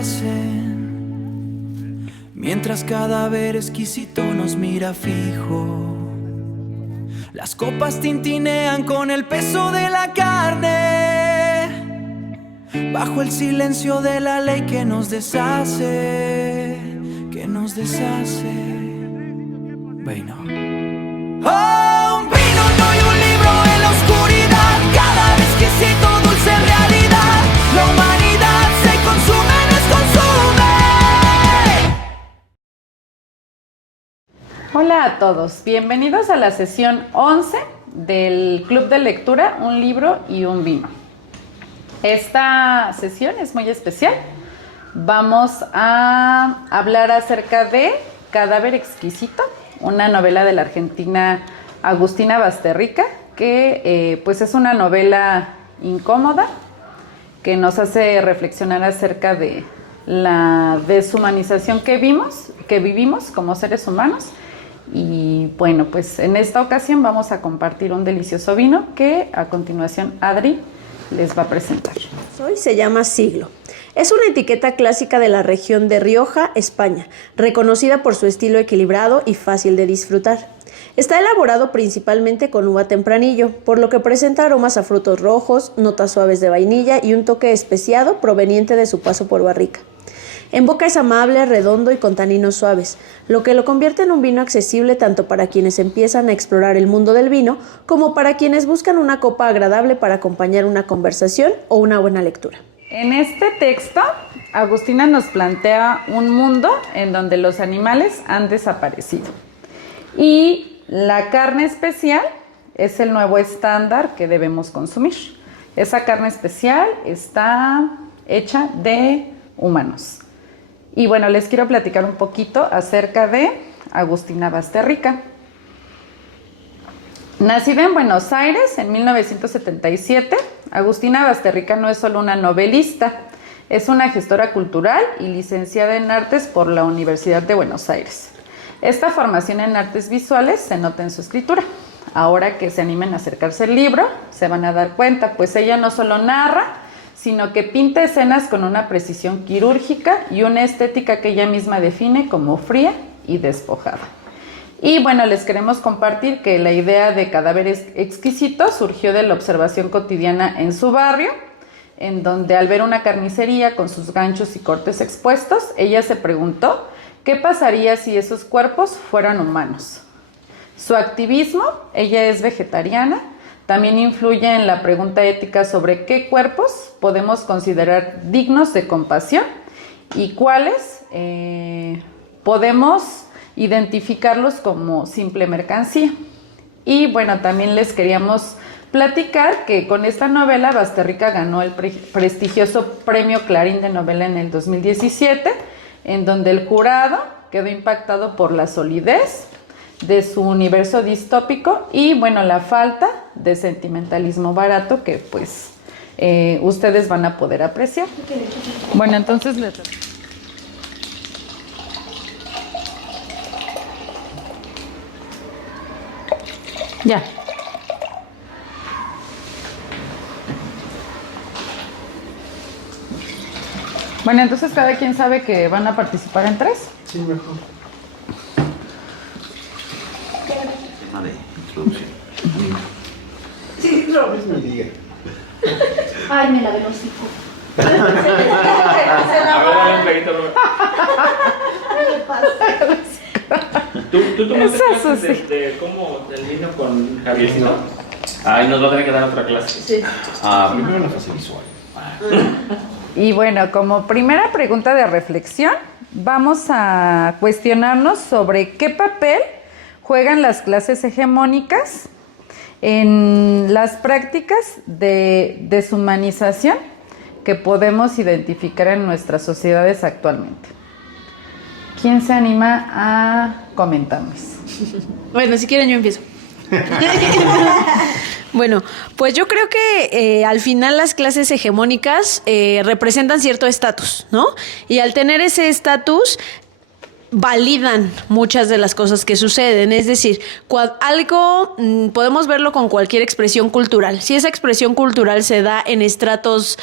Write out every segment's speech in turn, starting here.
deshacen, mientras cada ver exquisito nos mira fijo. Las copas tintinean con el peso de la carne, bajo el silencio de la ley que nos deshace, que nos deshace. Bueno. Oh, un vino, no, y un libro en la oscuridad, cada vez que siento dulce realidad, la humanidad se consume, desconsume. Hola a todos, bienvenidos a la sesión 11 del Club de Lectura, un libro y un vino. Esta sesión es muy especial. Vamos a hablar acerca de Cadáver exquisito, una novela de la argentina Agustina Basterrica, que pues es una novela incómoda que nos hace reflexionar acerca de la deshumanización que vivimos como seres humanos. Y bueno, pues en esta ocasión vamos a compartir un delicioso vino que a continuación Adri les va a presentar. Hoy se llama Siglo. Es una etiqueta clásica de la región de Rioja, España, reconocida por su estilo equilibrado y fácil de disfrutar. Está elaborado principalmente con uva tempranillo, por lo que presenta aromas a frutos rojos, notas suaves de vainilla y un toque especiado proveniente de su paso por barrica. En boca es amable, redondo y con taninos suaves, lo que lo convierte en un vino accesible tanto para quienes empiezan a explorar el mundo del vino como para quienes buscan una copa agradable para acompañar una conversación o una buena lectura. En este texto, Agustina nos plantea un mundo en donde los animales han desaparecido y la carne especial es el nuevo estándar que debemos consumir. Esa carne especial está hecha de humanos. Y bueno, les quiero platicar un poquito acerca de Agustina Basterrica. Nacida en Buenos Aires en 1977, Agustina Basterrica no es solo una novelista, es una gestora cultural y licenciada en artes por la Universidad de Buenos Aires. Esta formación en artes visuales se nota en su escritura. Ahora que se animen a acercarse al libro, se van a dar cuenta, pues ella no solo narra, sino que pinta escenas con una precisión quirúrgica y una estética que ella misma define como fría y despojada. Y bueno, les queremos compartir que la idea de Cadáver exquisito surgió de la observación cotidiana en su barrio, en donde al ver una carnicería con sus ganchos y cortes expuestos, ella se preguntó qué pasaría si esos cuerpos fueran humanos. Su activismo, ella es vegetariana, también influye en la pregunta ética sobre qué cuerpos podemos considerar dignos de compasión y cuáles podemos identificarlos como simple mercancía. Y bueno, también les queríamos platicar que con esta novela Basterrica ganó el prestigioso Premio Clarín de Novela en el 2017, en donde el jurado quedó impactado por la solidez de su universo distópico y bueno, la falta de sentimentalismo barato que pues ustedes van a poder apreciar. Bueno, entonces ya. Bueno, entonces cada quien sabe que van a participar en 3. Sí, mejor. Tema de introducción. Sí, no, es mi día. Ay, me la del hocico. A ver, un peguito, Robert. ¿Qué pasa? ¿Tú tomaste Eso clases sí. de cómo del vino con Javiercito? Ay, nos va a tener que dar otra clase. Sí. Primero una fase visual. Y bueno, como primera pregunta de reflexión, vamos a cuestionarnos sobre qué papel juegan las clases hegemónicas en las prácticas de deshumanización que podemos identificar en nuestras sociedades actualmente. ¿Quién se anima a comentarnos? Bueno, si quieren yo empiezo. Bueno, pues yo creo que al final las clases hegemónicas representan cierto estatus, ¿no? Y al tener ese estatus validan muchas de las cosas que suceden. Es decir, algo podemos verlo con cualquier expresión cultural. Si esa expresión cultural se da en estratos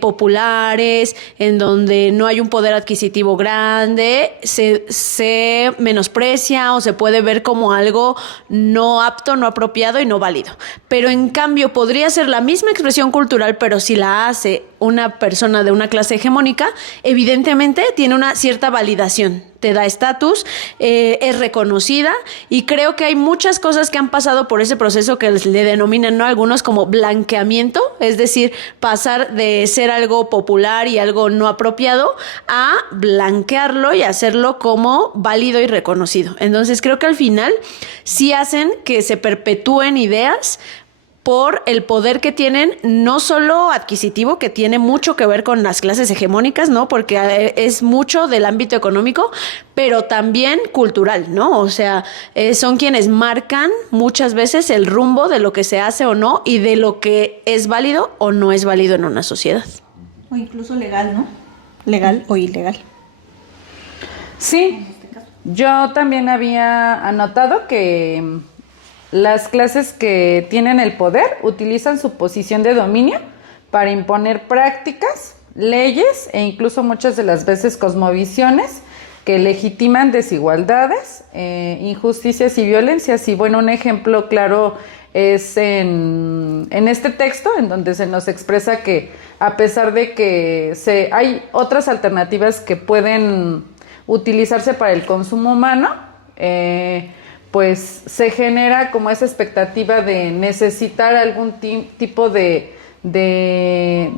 populares, en donde no hay un poder adquisitivo grande, se menosprecia o se puede ver como algo no apto, no apropiado y no válido. Pero en cambio podría ser la misma expresión cultural, pero si la hace una persona de una clase hegemónica, evidentemente tiene una cierta validación, te da estatus, es reconocida, y creo que hay muchas cosas que han pasado por ese proceso que le denominan, ¿no?, algunos como blanqueamiento, es decir, pasar de ser algo popular y algo no apropiado a blanquearlo y hacerlo como válido y reconocido. Entonces creo que al final sí hacen que se perpetúen ideas por el poder que tienen, no solo adquisitivo, que tiene mucho que ver con las clases hegemónicas, ¿no? Porque es mucho del ámbito económico, pero también cultural, ¿no? O sea, son quienes marcan muchas veces el rumbo de lo que se hace o no y de lo que es válido o no es válido en una sociedad. O incluso legal, ¿no? Legal o ilegal. Sí, yo también había anotado que las clases que tienen el poder utilizan su posición de dominio para imponer prácticas, leyes e incluso muchas de las veces cosmovisiones que legitiman desigualdades, injusticias y violencias. Y bueno, un ejemplo claro es en este texto, en donde se nos expresa que a pesar de que hay otras alternativas que pueden utilizarse para el consumo humano, pues se genera como esa expectativa de necesitar algún tipo de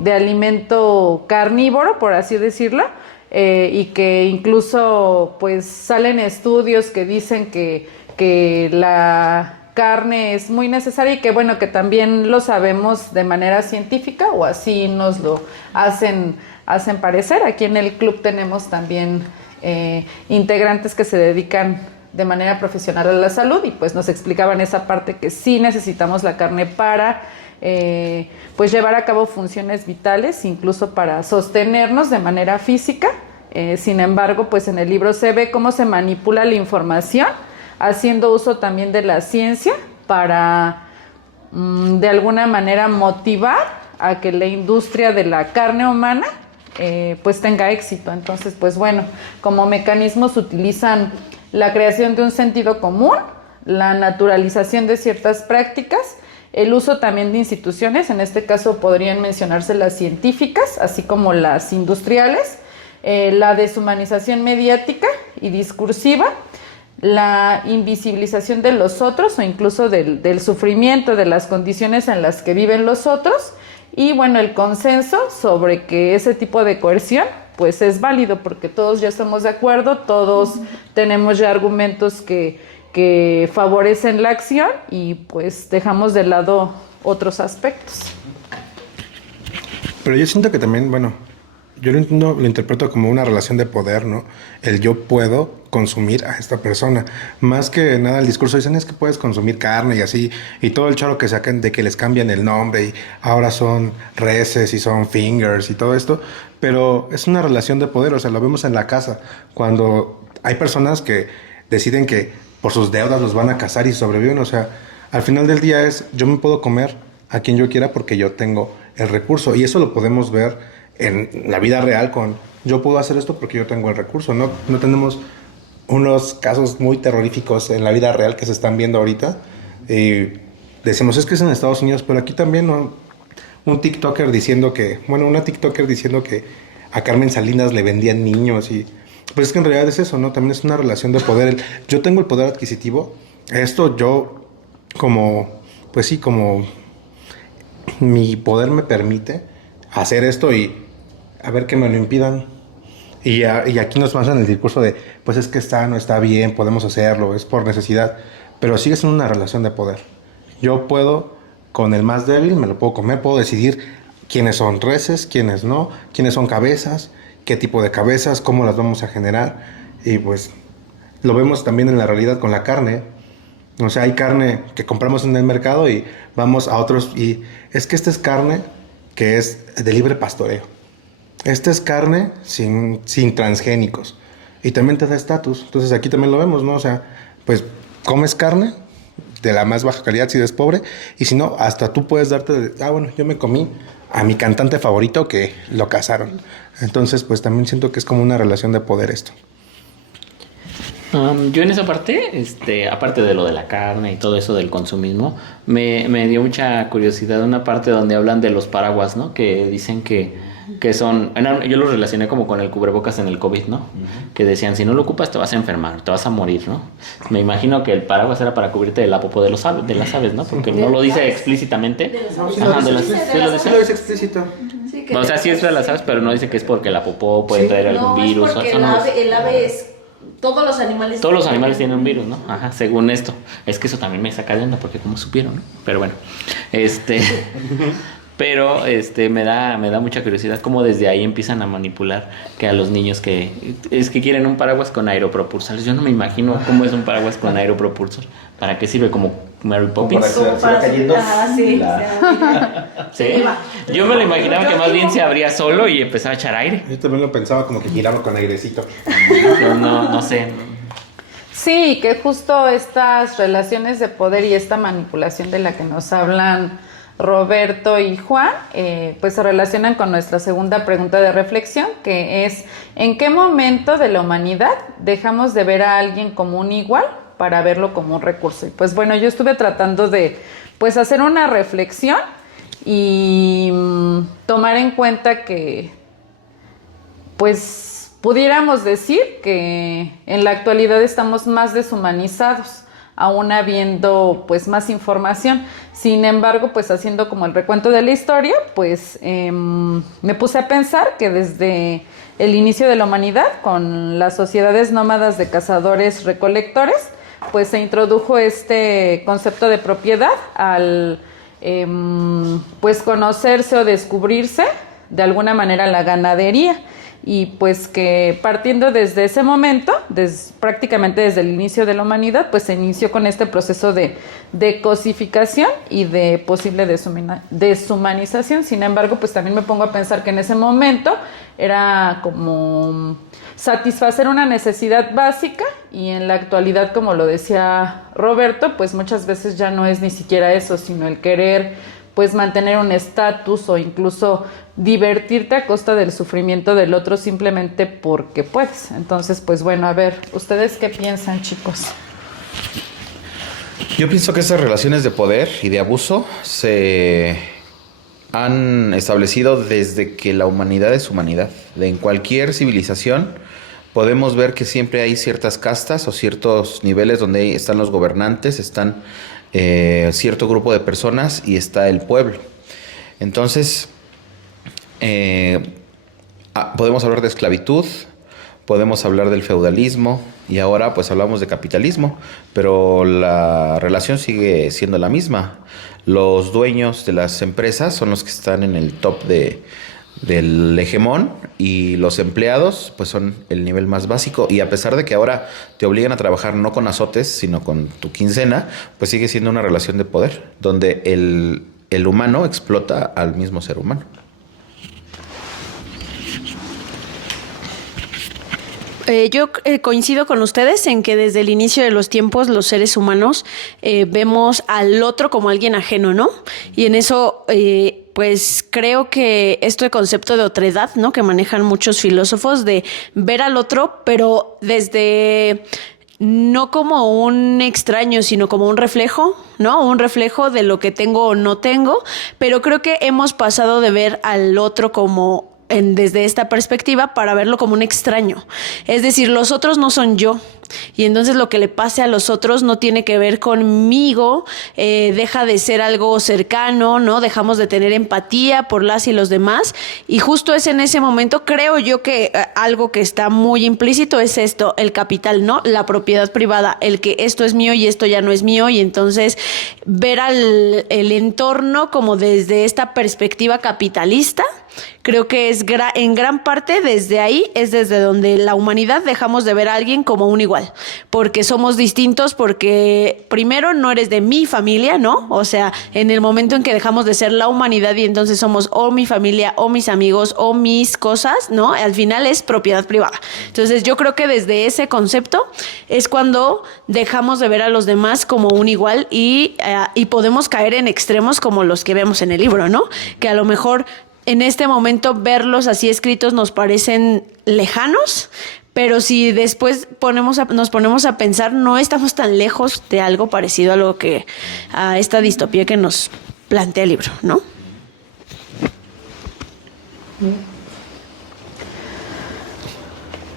alimento carnívoro, por así decirlo, y que incluso pues salen estudios que dicen que la carne es muy necesaria y que bueno, que también lo sabemos de manera científica, o así nos lo hacen parecer. Aquí en el club tenemos también integrantes que se dedican de manera profesional a la salud, y pues nos explicaban esa parte, que sí necesitamos la carne para pues llevar a cabo funciones vitales, incluso para sostenernos de manera física. Sin embargo, pues en el libro se ve cómo se manipula la información, haciendo uso también de la ciencia para de alguna manera motivar a que la industria de la carne humana pues tenga éxito. Entonces, pues bueno, como mecanismos utilizan la creación de un sentido común, la naturalización de ciertas prácticas, el uso también de instituciones, en este caso podrían mencionarse las científicas, así como las industriales, la deshumanización mediática y discursiva, la invisibilización de los otros o incluso del sufrimiento, de las condiciones en las que viven los otros, y bueno, el consenso sobre que ese tipo de coerción pues es válido, porque todos ya estamos de acuerdo, todos tenemos ya argumentos que favorecen la acción, y pues dejamos de lado otros aspectos. Pero yo siento que también, bueno, yo lo interpreto como una relación de poder, ¿no? El yo puedo consumir a esta persona. Más que nada el discurso dicen es que puedes consumir carne y así, y todo el choro que sacan de que les cambian el nombre y ahora son reses y son fingers y todo esto, pero es una relación de poder. O sea, lo vemos en la casa, cuando hay personas que deciden que por sus deudas los van a casar y sobreviven. O sea, al final del día yo me puedo comer a quien yo quiera porque yo tengo el recurso, y eso lo podemos ver en la vida real yo puedo hacer esto porque yo tengo el recurso. No tenemos unos casos muy terroríficos en la vida real que se están viendo ahorita. Decimos, es que es en Estados Unidos, pero aquí también, ¿no? Una TikToker diciendo que a Carmen Salinas le vendían niños, y pues es que en realidad es eso, ¿no? También es una relación de poder. Yo tengo el poder adquisitivo, esto yo como mi poder me permite hacer esto, y a ver que me lo impidan. Y aquí nos pasan el discurso de, pues es que no está bien, podemos hacerlo, es por necesidad. Pero sigue siendo una relación de poder. Yo puedo, con el más débil, me lo puedo comer, puedo decidir quiénes son reses, quiénes no, quiénes son cabezas, qué tipo de cabezas, cómo las vamos a generar. Y pues lo vemos también en la realidad con la carne. O sea, hay carne que compramos en el mercado y vamos a otros, y es que esta es carne que es de libre pastoreo. Esta es carne sin transgénicos. y también te da estatus. Entonces aquí también lo vemos, ¿no? O sea, pues comes carne de la más baja calidad si eres pobre, y si no, hasta tú puedes darte bueno, yo me comí a mi cantante favorito que lo casaron. Entonces, pues también siento que es como una relación de poder esto. Yo en esa parte, aparte de lo de la carne y todo eso del consumismo, me dio mucha curiosidad una parte donde hablan de los paraguas, ¿no? Que dicen que son, yo lo relacioné como con el cubrebocas en el COVID, ¿no? Que decían, si no lo ocupas te vas a enfermar, te vas a morir, ¿no? Me imagino que el paraguas era para cubrirte de la popó de las aves, ¿no? Porque no lo dice explícitamente. Ajá, sí lo dice explícito. Sí, o sea, sí es de las aves, pero no dice que es porque la popó puede traer algún virus. Es porque el ave es... Todos los animales tienen un virus, ¿no? Ajá, según esto. Es que eso también me saca de onda porque como supieron, ¿no? Pero bueno, pero me da mucha curiosidad cómo desde ahí empiezan a manipular que a los niños que quieren un paraguas con aeropropulsores. Yo no me imagino cómo es un paraguas con aeropropulsor. ¿Para qué sirve? ¿Como Mary Poppins? Como para cayendo. Sí. Sí. Yo me lo imaginaba que más bien se abría solo y empezaba a echar aire. Yo también lo pensaba como que giraba con airecito. No sé. Sí, que justo estas relaciones de poder y esta manipulación de la que nos hablan Roberto y Juan, pues se relacionan con nuestra segunda pregunta de reflexión, que es: ¿en qué momento de la humanidad dejamos de ver a alguien como un igual para verlo como un recurso? Y pues bueno, yo estuve tratando de pues hacer una reflexión y tomar en cuenta que pues pudiéramos decir que en la actualidad estamos más deshumanizados, aún habiendo pues más información. Sin embargo, pues haciendo como el recuento de la historia, pues me puse a pensar que desde el inicio de la humanidad, con las sociedades nómadas de cazadores-recolectores, pues se introdujo este concepto de propiedad al pues conocerse o descubrirse de alguna manera la ganadería. Y pues que partiendo desde ese momento, prácticamente desde el inicio de la humanidad, pues se inició con este proceso de cosificación y de posible deshumanización. Sin embargo, pues también me pongo a pensar que en ese momento era como satisfacer una necesidad básica, y en la actualidad, como lo decía Roberto, pues muchas veces ya no es ni siquiera eso, sino el querer pues mantener un estatus o incluso divertirte a costa del sufrimiento del otro simplemente porque puedes. Entonces, pues bueno, a ver, ¿ustedes qué piensan, chicos? Yo pienso que esas relaciones de poder y de abuso se han establecido desde que la humanidad es humanidad. En cualquier civilización podemos ver que siempre hay ciertas castas o ciertos niveles donde están los gobernantes, están cierto grupo de personas y está el pueblo. Entonces, podemos hablar de esclavitud, podemos hablar del feudalismo y ahora pues hablamos de capitalismo, pero la relación sigue siendo la misma. Los dueños de las empresas son los que están en el top del hegemón, y los empleados pues son el nivel más básico, y a pesar de que ahora te obligan a trabajar no con azotes sino con tu quincena, pues sigue siendo una relación de poder donde el humano explota al mismo ser humano. Yo coincido con ustedes en que desde el inicio de los tiempos los seres humanos vemos al otro como alguien ajeno, ¿no? Y en eso pues creo que este concepto de otredad, ¿no?, que manejan muchos filósofos, de ver al otro, pero desde no como un extraño, sino como un reflejo, ¿no? Un reflejo de lo que tengo o no tengo, pero creo que hemos pasado de ver al otro como desde esta perspectiva para verlo como un extraño. Es decir, los otros no son yo, y entonces lo que le pase a los otros no tiene que ver conmigo, deja de ser algo cercano, ¿no? Dejamos de tener empatía por las y los demás, y justo es en ese momento, creo yo, que algo que está muy implícito es esto, el capital, ¿no? La propiedad privada, el que esto es mío y esto ya no es mío, y entonces ver el entorno como desde esta perspectiva capitalista, Creo que en gran parte desde ahí es desde donde la humanidad dejamos de ver a alguien como un igual, porque somos distintos, porque primero no eres de mi familia, ¿no? O sea, en el momento en que dejamos de ser la humanidad y entonces somos o mi familia o mis amigos o mis cosas, ¿no? Al final es propiedad privada. Entonces yo creo que desde ese concepto es cuando dejamos de ver a los demás como un igual y podemos caer en extremos como los que vemos en el libro, ¿no? Que a lo mejor en este momento verlos así escritos nos parecen lejanos, pero si después nos ponemos a pensar, no estamos tan lejos de algo parecido a esta distopía que nos plantea el libro, ¿no?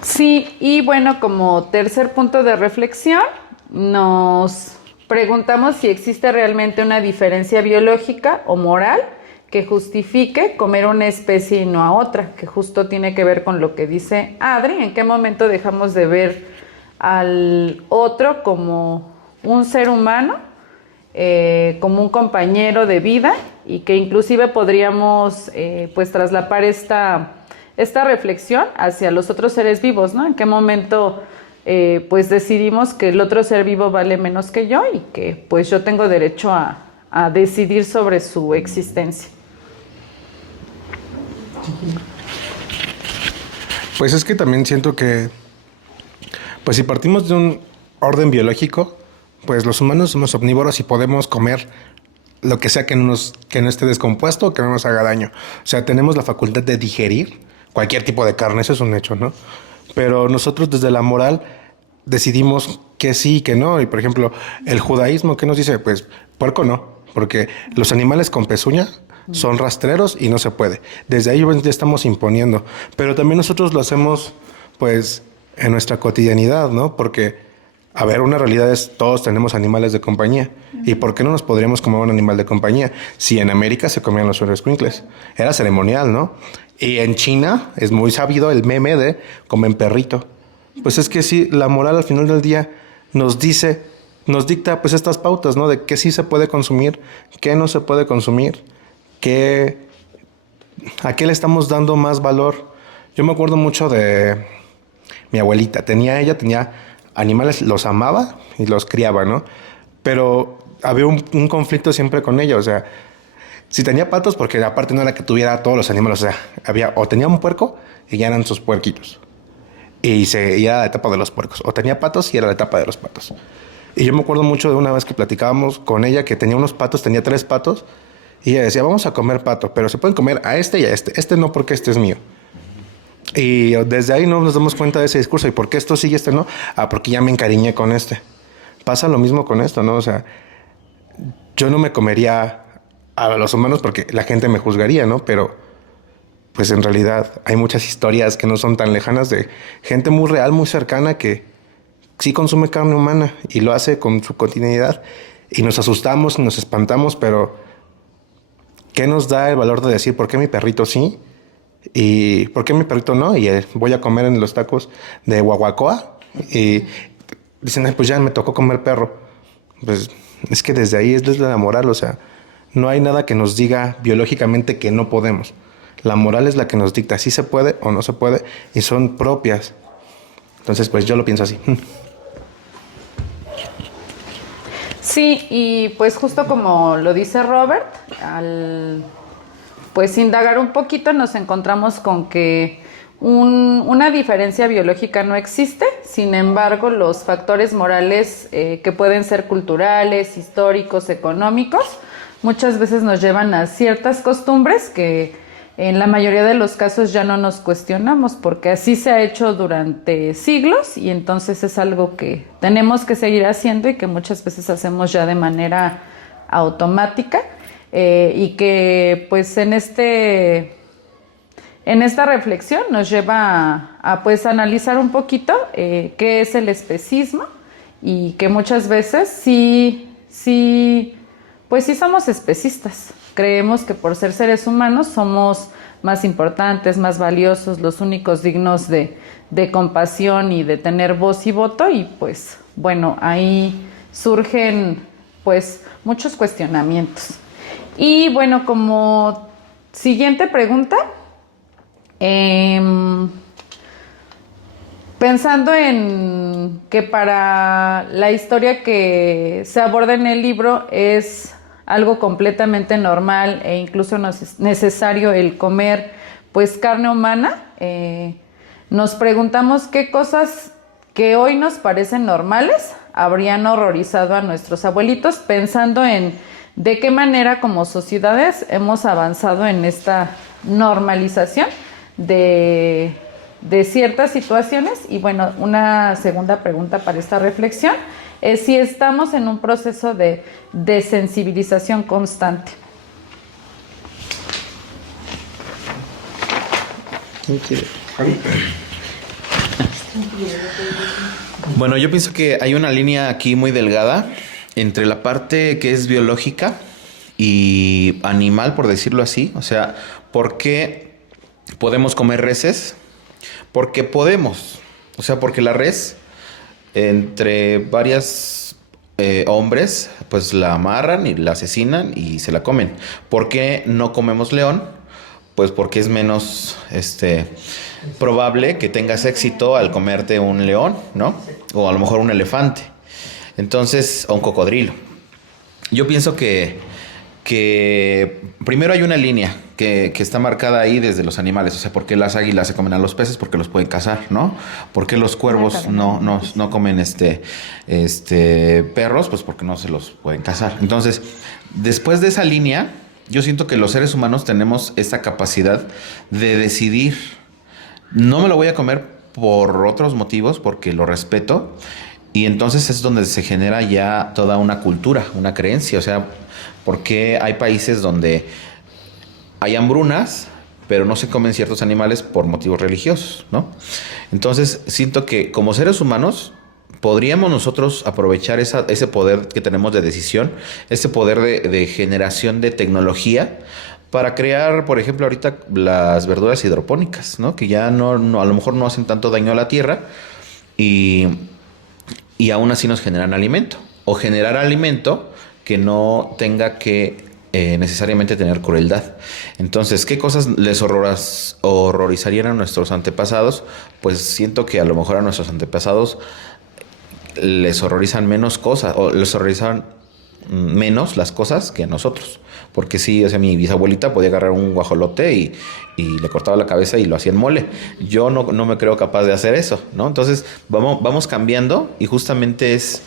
Sí, y bueno, como tercer punto de reflexión, nos preguntamos si existe realmente una diferencia biológica o moral que justifique comer una especie y no a otra, que justo tiene que ver con lo que dice Adri, en qué momento dejamos de ver al otro como un ser humano, como un compañero de vida, y que inclusive podríamos pues traslapar esta reflexión hacia los otros seres vivos, ¿no? En qué momento pues decidimos que el otro ser vivo vale menos que yo y que pues yo tengo derecho a decidir sobre su existencia. Pues es que también siento que, pues si partimos de un orden biológico, pues los humanos somos omnívoros y podemos comer lo que sea que no esté descompuesto o que no nos haga daño. O sea, tenemos la facultad de digerir cualquier tipo de carne, eso es un hecho, ¿no? Pero nosotros desde la moral decidimos que sí y que no. Y por ejemplo, el judaísmo, ¿qué nos dice? Pues puerco no, porque los animales con pezuña son rastreros y no se puede. Desde ahí ya estamos imponiendo. Pero también nosotros lo hacemos, pues, en nuestra cotidianidad, ¿no? Porque, a ver, una realidad es todos tenemos animales de compañía. ¿Y por qué no nos podríamos comer un animal de compañía? Si en América se comían los escuincles. Era ceremonial, ¿no? Y en China es muy sabido el meme de comen perrito. Pues es que sí, la moral al final del día nos dicta pues estas pautas, ¿no? De qué sí se puede consumir, qué no se puede consumir, a qué le estamos dando más valor. Yo me acuerdo mucho de mi abuelita. Ella tenía animales, los amaba y los criaba, ¿no? Pero había un conflicto siempre con ella, o sea, si tenía patos, porque aparte no era que tuviera todos los animales, o sea, o tenía un puerco y ya eran sus puerquitos. Y era la etapa de los puercos. O tenía patos y era la etapa de los patos. Y yo me acuerdo mucho de una vez que platicábamos con ella que tenía unos patos, tenía 3 patos. Y ella decía, vamos a comer pato, pero se pueden comer a este y a este. Este no, porque este es mío. Y desde ahí no nos damos cuenta de ese discurso. ¿Y por qué esto sí y este no? Porque ya me encariñé con este. Pasa lo mismo con esto, ¿no? O sea, yo no me comería a los humanos porque la gente me juzgaría, ¿no? Pero pues en realidad hay muchas historias que no son tan lejanas de gente muy real, muy cercana que sí consume carne humana y lo hace con su cotidianidad. Y nos asustamos, nos espantamos, pero ¿qué nos da el valor de decir por qué mi perrito sí y por qué mi perrito no? Y voy a comer en los tacos de Guaguacoa y dicen, ay, pues ya me tocó comer perro. Pues es que desde ahí es desde la moral, o sea, no hay nada que nos diga biológicamente que no podemos. La moral es la que nos dicta si se puede o no se puede y son propias. Entonces, pues yo lo pienso así. Sí, y pues justo como lo dice Robert, al pues indagar un poquito nos encontramos con que una diferencia biológica no existe. Sin embargo, los factores morales que pueden ser culturales, históricos, económicos, muchas veces nos llevan a ciertas costumbres que en la mayoría de los casos ya no nos cuestionamos, porque así se ha hecho durante siglos y entonces es algo que tenemos que seguir haciendo y que muchas veces hacemos ya de manera automática, y que pues en esta reflexión nos lleva a pues analizar un poquito qué es el especismo y que muchas veces sí somos especistas. Creemos que por ser seres humanos somos más importantes, más valiosos, los únicos dignos de compasión y de tener voz y voto, y pues bueno, ahí surgen pues muchos cuestionamientos. Y bueno, como siguiente pregunta, Pensando en que para la historia que se aborda en el libro es algo completamente normal e incluso no es necesario el comer pues carne humana, nos preguntamos qué cosas que hoy nos parecen normales habrían horrorizado a nuestros abuelitos, pensando en de qué manera como sociedades hemos avanzado en esta normalización de ciertas situaciones. Y bueno, una segunda pregunta para esta reflexión es si estamos en un proceso de desensibilización constante. Bueno, yo pienso que hay una línea aquí muy delgada entre la parte que es biológica y animal, por decirlo así. O sea, ¿por qué podemos comer reses? Porque podemos. O sea, porque la res, entre varias hombres, pues la amarran y la asesinan y se la comen. ¿Por qué no comemos león? Pues porque es menos probable que tengas éxito al comerte un león, ¿no? O a lo mejor un elefante. Entonces, o un cocodrilo. Yo pienso que primero hay una línea que está marcada ahí desde los animales. O sea, ¿por qué las águilas se comen a los peces? Porque los pueden cazar, ¿no? ¿Por qué los cuervos no comen perros? Pues porque no se los pueden cazar. Entonces, después de esa línea, yo siento que los seres humanos tenemos esta capacidad de decidir. No me lo voy a comer por otros motivos, porque lo respeto. Y entonces es donde se genera ya toda una cultura, una creencia. O sea, porque hay países donde hay hambrunas, pero no se comen ciertos animales por motivos religiosos, ¿no? Entonces siento que como seres humanos podríamos nosotros aprovechar ese poder que tenemos de decisión, ese poder de generación de tecnología para crear, por ejemplo, ahorita las verduras hidropónicas, ¿no? Que ya no a lo mejor no hacen tanto daño a la tierra y aún así nos generan alimento. O generar alimento que no tenga que necesariamente tener crueldad. Entonces, ¿qué cosas les horrorizarían a nuestros antepasados? Pues siento que a lo mejor a nuestros antepasados les horrorizan menos cosas, o les horrorizan menos las cosas que a nosotros. Porque sí, o sea, mi bisabuelita podía agarrar un guajolote y le cortaba la cabeza y lo hacía en mole. Yo no me creo capaz de hacer eso, ¿no? Entonces vamos cambiando, y justamente es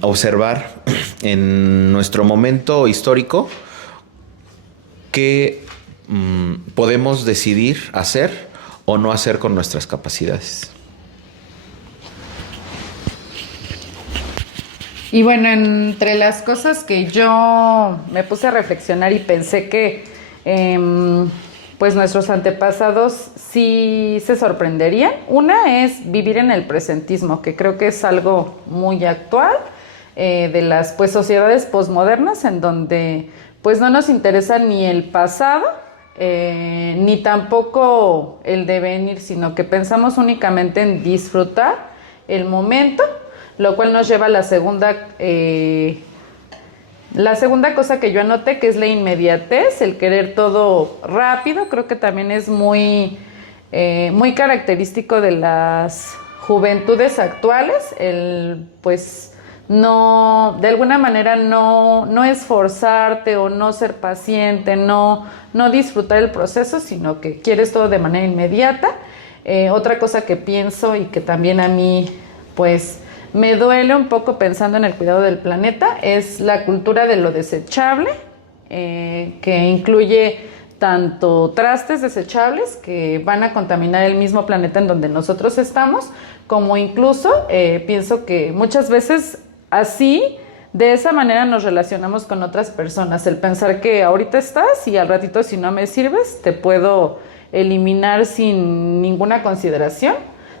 observar en nuestro momento histórico qué podemos decidir hacer o no hacer con nuestras capacidades. Y bueno, entre las cosas que yo me puse a reflexionar y pensé que pues nuestros antepasados sí se sorprenderían. Una es vivir en el presentismo, que creo que es algo muy actual de las pues sociedades posmodernas, en donde pues no nos interesa ni el pasado ni tampoco el devenir, sino que pensamos únicamente en disfrutar el momento, lo cual nos lleva a la segunda cosa que yo anoté, que es la inmediatez, el querer todo rápido. Creo que también es muy característico de las juventudes actuales, el pues no, de alguna manera no esforzarte o no ser paciente, no disfrutar el proceso, sino que quieres todo de manera inmediata. Otra cosa que pienso y que también a mí pues me duele un poco pensando en el cuidado del planeta es la cultura de lo desechable, que incluye tanto trastes desechables que van a contaminar el mismo planeta en donde nosotros estamos, como incluso pienso que muchas veces así, de esa manera nos relacionamos con otras personas, el pensar que ahorita estás y al ratito si no me sirves te puedo eliminar sin ninguna consideración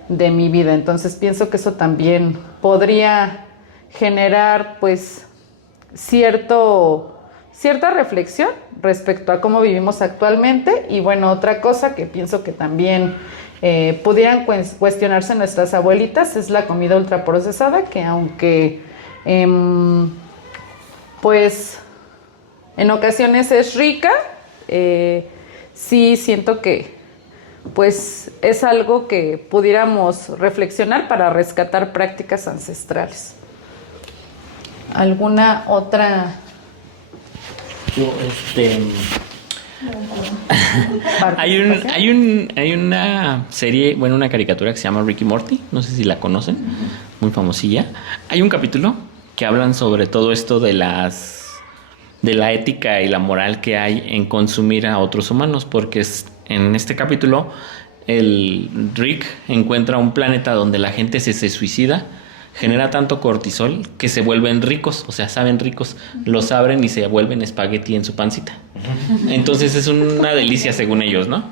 de mi vida. Entonces pienso que eso también podría generar pues cierta reflexión respecto a cómo vivimos actualmente. Y bueno, otra cosa que pienso que también pudieran cuestionarse nuestras abuelitas es la comida ultraprocesada, que aunque pues en ocasiones es rica, sí siento que pues es algo que pudiéramos reflexionar para rescatar prácticas ancestrales. ¿Alguna otra? Yo, hay una serie, bueno, una caricatura que se llama Ricky Morty, no sé si la conocen, muy famosilla. Hay un capítulo que hablan sobre todo esto de la ética y la moral que hay en consumir a otros humanos, porque en este capítulo el Rick encuentra un planeta donde la gente se suicida, genera tanto cortisol que se vuelven ricos, o sea, saben ricos, los abren y se vuelven espagueti en su pancita. Entonces es una delicia según ellos, ¿no?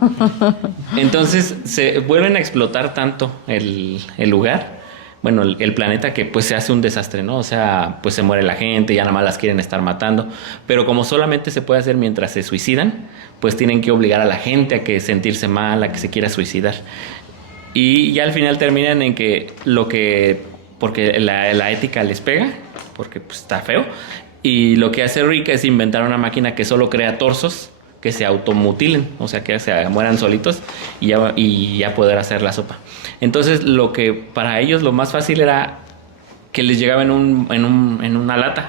Entonces se vuelven a explotar tanto el lugar, bueno, el planeta, que pues se hace un desastre, ¿no? O sea, pues se muere la gente, ya nada más las quieren estar matando, pero como solamente se puede hacer mientras se suicidan, pues tienen que obligar a la gente a que sentirse mal, a que se quiera suicidar. Y ya al final terminan en que porque la ética les pega, porque pues está feo, y lo que hace Rick es inventar una máquina que solo crea torsos que se automutilen, o sea, que se mueran solitos y ya poder hacer la sopa. Entonces, lo que para ellos lo más fácil era que les llegaba en una lata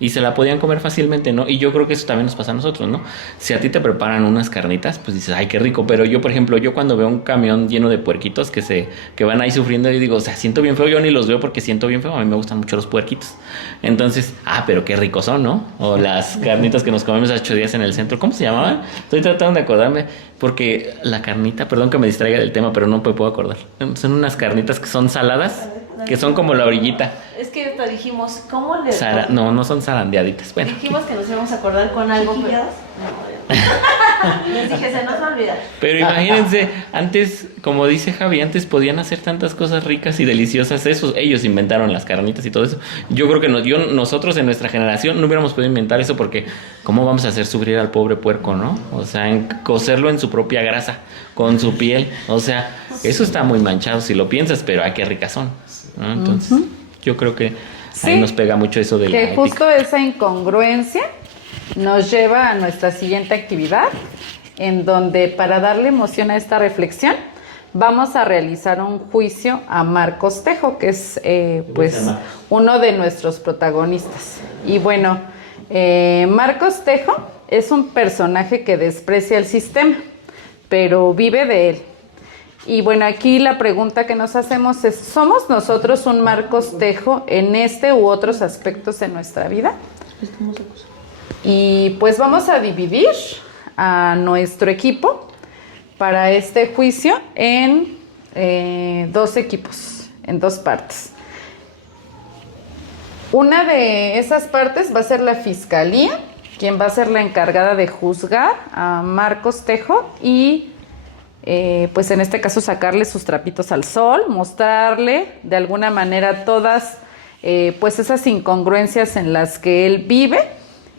y se la podían comer fácilmente, ¿no? Y yo creo que eso también nos pasa a nosotros, ¿no? Si a ti te preparan unas carnitas, pues dices, ay, qué rico. Pero yo, por ejemplo, cuando veo un camión lleno de puerquitos que van ahí sufriendo, yo digo, o sea, siento bien feo. Yo ni los veo porque siento bien feo. A mí me gustan mucho los puerquitos. Entonces, pero qué ricos son, ¿no? O las carnitas que nos comemos hace 8 días en el centro. ¿Cómo se llamaban? Estoy tratando de acordarme porque la carnita, perdón que me distraiga del tema, pero no me puedo acordar. Son unas carnitas que son saladas, que son como la orillita. Es que hasta dijimos, ¿cómo le...? No son zarandeaditas. Bueno. Dijimos que nos íbamos a acordar con algo, pero... Les dije, se nos va a olvidar. Pero imagínense, antes, como dice Javi, antes podían hacer tantas cosas ricas y deliciosas. Ellos inventaron las carnitas y todo eso. Yo creo que nosotros en nuestra generación no hubiéramos podido inventar eso, porque ¿cómo vamos a hacer sufrir al pobre puerco, no? O sea, cocerlo en su propia grasa, con su piel. O sea, eso está muy manchado si lo piensas, pero qué ricas son, ¿no? Entonces, yo creo que ahí nos pega mucho eso de la que ética. justo esa incongruencia nos lleva a nuestra siguiente actividad, en donde, para darle emoción a esta reflexión, vamos a realizar un juicio a Marcos Tejo, que es pues uno de nuestros protagonistas. Y bueno, Marcos Tejo es un personaje que desprecia el sistema, pero vive de él. Y bueno, aquí la pregunta que nos hacemos es, ¿somos nosotros un Marcos Tejo en este u otros aspectos de nuestra vida? Y pues vamos a dividir a nuestro equipo para este juicio en 2 equipos, en 2 partes. Una de esas partes va a ser la fiscalía, quien va a ser la encargada de juzgar a Marcos Tejo y pues en este caso sacarle sus trapitos al sol, mostrarle de alguna manera todas pues esas incongruencias en las que él vive.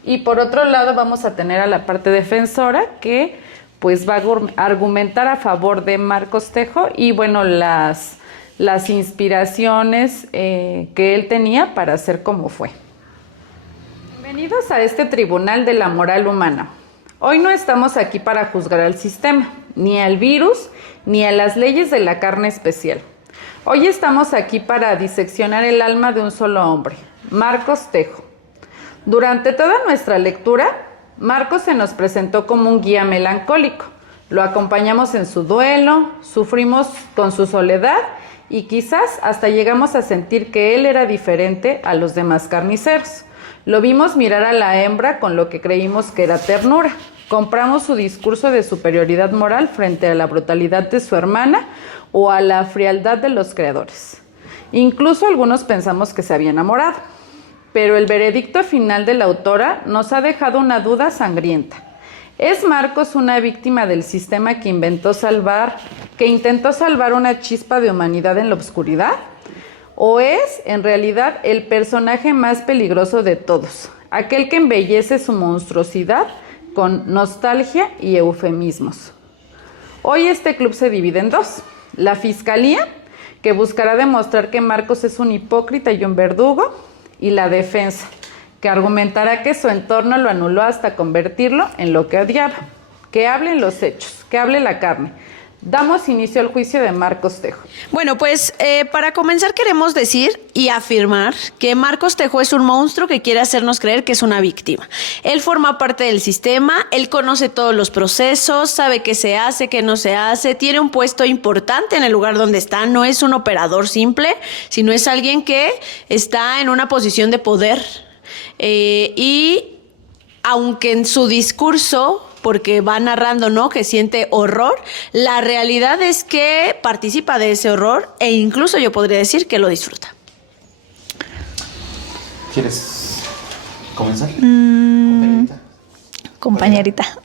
Y por otro lado vamos a tener a la parte defensora, que pues va a argumentar a favor de Marcos Tejo y bueno, las inspiraciones que él tenía para ser como fue. Bienvenidos a este Tribunal de la Moral Humana. Hoy no estamos aquí para juzgar al sistema, ni al virus, ni a las leyes de la carne especial. Hoy estamos aquí para diseccionar el alma de un solo hombre, Marcos Tejo. Durante toda nuestra lectura, Marcos se nos presentó como un guía melancólico. Lo acompañamos en su duelo, sufrimos con su soledad y quizás hasta llegamos a sentir que él era diferente a los demás carniceros. Lo vimos mirar a la hembra con lo que creímos que era ternura. Compramos su discurso de superioridad moral frente a la brutalidad de su hermana o a la frialdad de los creadores. Incluso algunos pensamos que se había enamorado. Pero el veredicto final de la autora nos ha dejado una duda sangrienta. ¿Es Marcos una víctima del sistema que intentó salvar una chispa de humanidad en la oscuridad? ¿O es, en realidad, el personaje más peligroso de todos, aquel que embellece su monstruosidad con nostalgia y eufemismos? Hoy este club se divide en 2. La fiscalía, que buscará demostrar que Marcos es un hipócrita y un verdugo, y la defensa, que argumentará que su entorno lo anuló hasta convertirlo en lo que odiaba. Que hablen los hechos, que hable la carne. Damos inicio al juicio de Marcos Tejo. Bueno, pues para comenzar queremos decir y afirmar que Marcos Tejo es un monstruo que quiere hacernos creer que es una víctima. Él forma parte del sistema, él conoce todos los procesos, sabe qué se hace, qué no se hace, tiene un puesto importante en el lugar donde está, no es un operador simple, sino es alguien que está en una posición de poder. Y aunque en su discurso, porque va narrando, ¿no?, que siente horror, la realidad es que participa de ese horror e incluso yo podría decir que lo disfruta. ¿Quieres comenzar? Compañerita.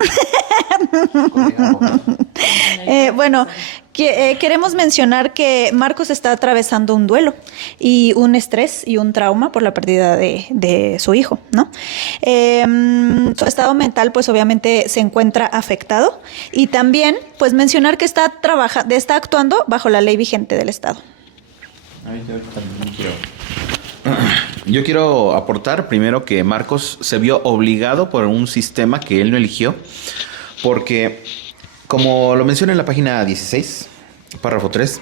Bueno, queremos mencionar que Marcos está atravesando un duelo y un estrés y un trauma por la pérdida de su hijo, ¿no? Su estado mental, pues obviamente se encuentra afectado, y también, pues mencionar que está actuando bajo la ley vigente del estado. Yo quiero aportar primero que Marcos se vio obligado por un sistema que él no eligió, porque, como lo menciona en la página 16, párrafo 3,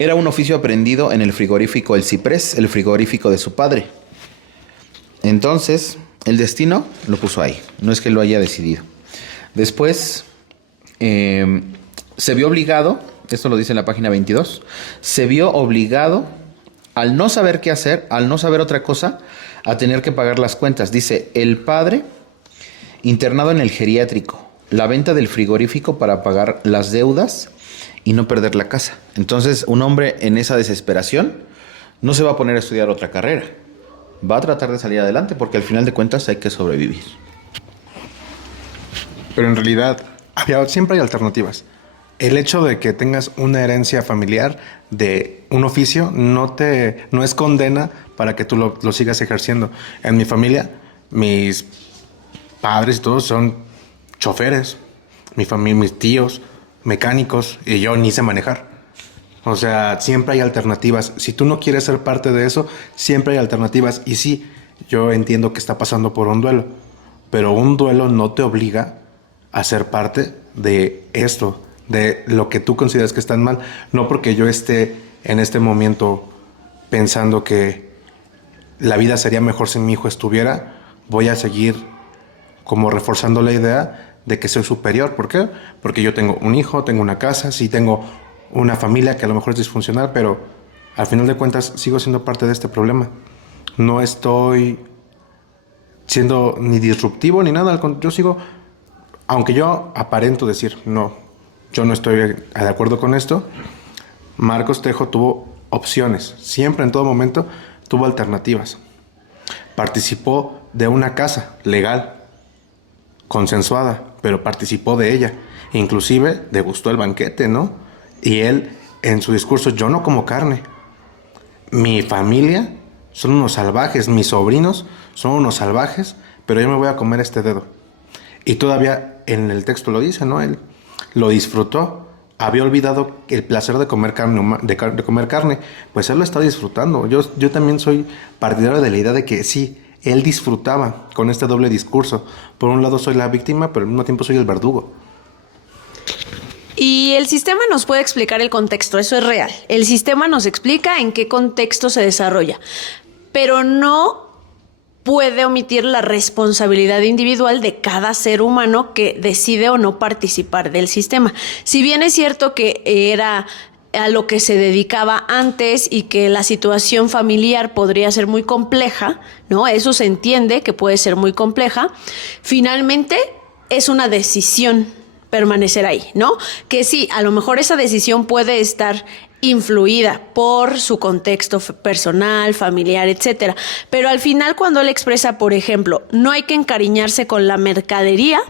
era un oficio aprendido en el frigorífico El Ciprés, el frigorífico de su padre. Entonces, el destino lo puso ahí, no es que lo haya decidido. Después, se vio obligado, esto lo dice en la página 22, se vio obligado, al no saber qué hacer, al no saber otra cosa, a tener que pagar las cuentas. Dice, el padre internado en el geriátrico, la venta del frigorífico para pagar las deudas y no perder la casa. Entonces, un hombre en esa desesperación no se va a poner a estudiar otra carrera. Va a tratar de salir adelante porque al final de cuentas hay que sobrevivir. Pero en realidad siempre hay alternativas. El hecho de que tengas una herencia familiar de un oficio no es condena para que tú lo sigas ejerciendo. En mi familia, mis padres y todos son choferes. Mis tíos, mecánicos, y yo ni sé manejar. O sea, siempre hay alternativas. Si tú no quieres ser parte de eso, siempre hay alternativas. Y sí, yo entiendo que está pasando por un duelo, pero un duelo no te obliga a ser parte de esto, de lo que tú consideras que está mal. No porque yo esté en este momento pensando que la vida sería mejor si mi hijo estuviera, voy a seguir como reforzando la idea de que soy superior. ¿Por qué? Porque yo tengo un hijo, tengo una casa, sí tengo una familia que a lo mejor es disfuncional, pero al final de cuentas sigo siendo parte de este problema. No estoy siendo ni disruptivo ni nada, yo sigo, aunque yo aparento decir, no, yo no estoy de acuerdo con esto. Marcos Tejo tuvo opciones, siempre en todo momento tuvo alternativas. Participó de una casa legal, consensuada, pero participó de ella. Inclusive degustó el banquete, ¿no? Y él, en su discurso, yo no como carne. Mi familia son unos salvajes, mis sobrinos son unos salvajes, pero yo me voy a comer este dedo. Y todavía en el texto lo dice, ¿no? Él lo disfrutó. Había olvidado el placer de comer carne, de comer carne. Pues él lo está disfrutando. Yo también soy partidario de la idea de que sí, él disfrutaba con este doble discurso. Por un lado soy la víctima, pero al mismo tiempo soy el verdugo. Y el sistema nos puede explicar el contexto, eso es real. El sistema nos explica en qué contexto se desarrolla, pero no puede omitir la responsabilidad individual de cada ser humano que decide o no participar del sistema. Si bien es cierto que era a lo que se dedicaba antes y que la situación familiar podría ser muy compleja, ¿no? Eso se entiende que puede ser muy compleja. Finalmente es una decisión permanecer ahí, ¿no? Que sí, a lo mejor esa decisión puede estar influida por su contexto personal, familiar, etcétera. Pero al final, cuando él expresa, por ejemplo, no hay que encariñarse con la mercadería,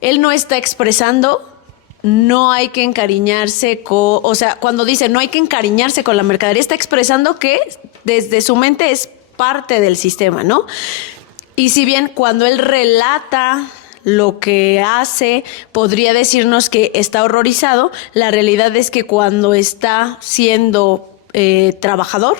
él no está expresando no hay que encariñarse con, o sea, cuando dice no hay que encariñarse con la mercadería, está expresando que desde su mente es parte del sistema, ¿no? Y si bien cuando él relata lo que hace, podría decirnos que está horrorizado, la realidad es que cuando está siendo trabajador,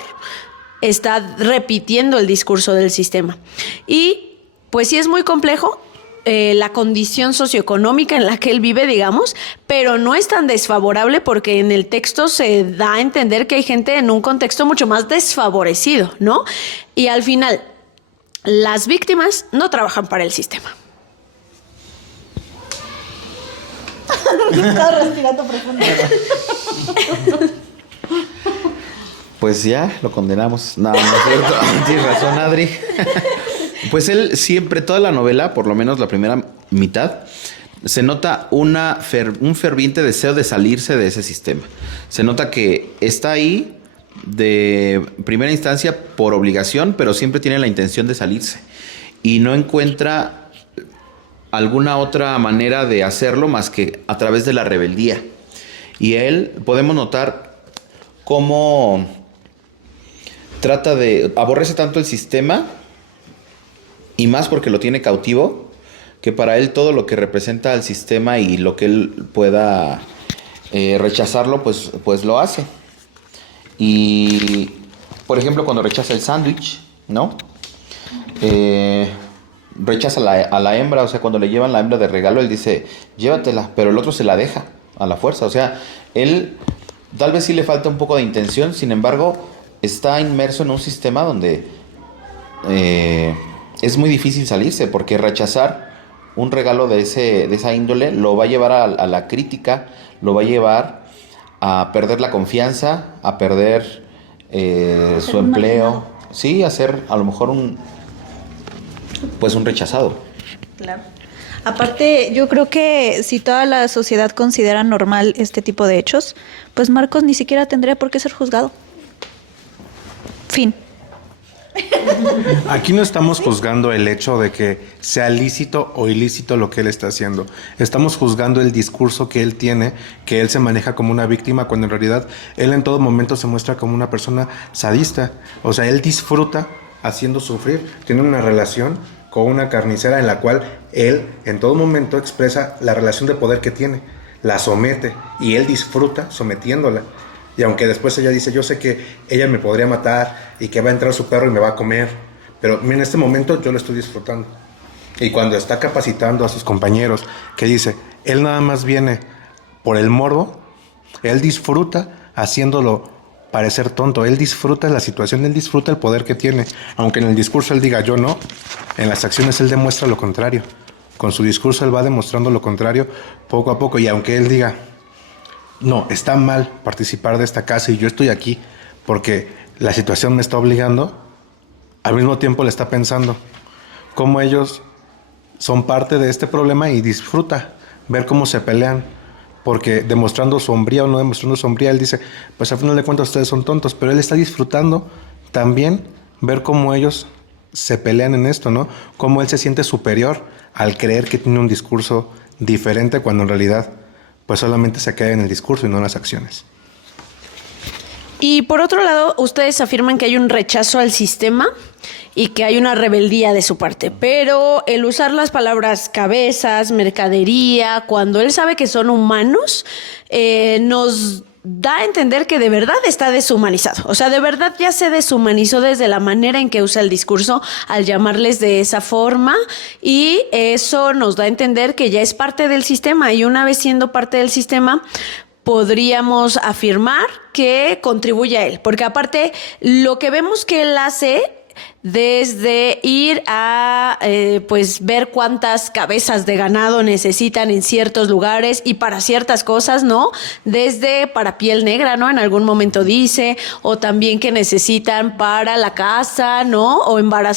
está repitiendo el discurso del sistema. Y pues sí es muy complejo, la condición socioeconómica en la que él vive, digamos, pero no es tan desfavorable porque en el texto se da a entender que hay gente en un contexto mucho más desfavorecido, ¿no? Y al final, las víctimas no trabajan para el sistema. Estaba respirando profundo. Pues ya lo condenamos. No, no es cierto. Tienes razón, Adri. Pues él siempre, toda la novela, por lo menos la primera mitad, se nota un ferviente deseo de salirse de ese sistema. Se nota que está ahí de primera instancia por obligación, pero siempre tiene la intención de salirse. Y no encuentra alguna otra manera de hacerlo más que a través de la rebeldía. Y él, podemos notar cómo aborrece tanto el sistema, y más porque lo tiene cautivo, que para él todo lo que representa al sistema y lo que él pueda rechazarlo, pues lo hace. Y, por ejemplo, cuando rechaza el sándwich, ¿no? Rechaza a la hembra, o sea, cuando le llevan la hembra de regalo, él dice, llévatela, pero el otro se la deja a la fuerza. O sea, él tal vez sí le falta un poco de intención, sin embargo, está inmerso en un sistema donde es muy difícil salirse, porque rechazar un regalo de esa índole lo va a llevar a la crítica, lo va a llevar a perder la confianza, a perder su empleo, sí, a ser a lo mejor un rechazado. Claro. Aparte, yo creo que si toda la sociedad considera normal este tipo de hechos, pues Marcos ni siquiera tendría por qué ser juzgado. Fin. Aquí no estamos juzgando el hecho de que sea lícito o ilícito lo que él está haciendo. Estamos juzgando el discurso que él tiene, que él se maneja como una víctima, cuando en realidad él en todo momento se muestra como una persona sadista. O sea, él disfruta haciendo sufrir. Tiene una relación con una carnicera en la cual él en todo momento expresa la relación de poder que tiene. La somete y él disfruta sometiéndola. Y aunque después ella dice, yo sé que ella me podría matar y que va a entrar su perro y me va a comer, pero en este momento yo lo estoy disfrutando. Y cuando está capacitando a sus compañeros, que dice, él nada más viene por el morbo, él disfruta haciéndolo parecer tonto, él disfruta la situación, él disfruta el poder que tiene. Aunque en el discurso él diga yo no, en las acciones él demuestra lo contrario. Con su discurso él va demostrando lo contrario poco a poco, y aunque él diga, no, está mal participar de esta casa y yo estoy aquí porque la situación me está obligando, al mismo tiempo le está pensando cómo ellos son parte de este problema y disfruta ver cómo se pelean, porque demostrando sombría o no demostrando sombría, él dice, pues al final de cuentas ustedes son tontos, pero él está disfrutando también ver cómo ellos se pelean en esto, ¿no? Cómo él se siente superior al creer que tiene un discurso diferente cuando en realidad pues solamente se queda en el discurso y no en las acciones. Y por otro lado, ustedes afirman que hay un rechazo al sistema y que hay una rebeldía de su parte, pero el usar las palabras cabezas, mercadería, cuando él sabe que son humanos, nos da a entender que de verdad está deshumanizado. O sea, de verdad ya se deshumanizó desde la manera en que usa el discurso al llamarles de esa forma, y eso nos da a entender que ya es parte del sistema, y una vez siendo parte del sistema podríamos afirmar que contribuye a él, porque aparte lo que vemos que él hace, desde ir a pues ver cuántas cabezas de ganado necesitan en ciertos lugares y para ciertas cosas, ¿no? Desde para piel negra, ¿no? En algún momento dice, o también que necesitan para la casa, ¿no? O para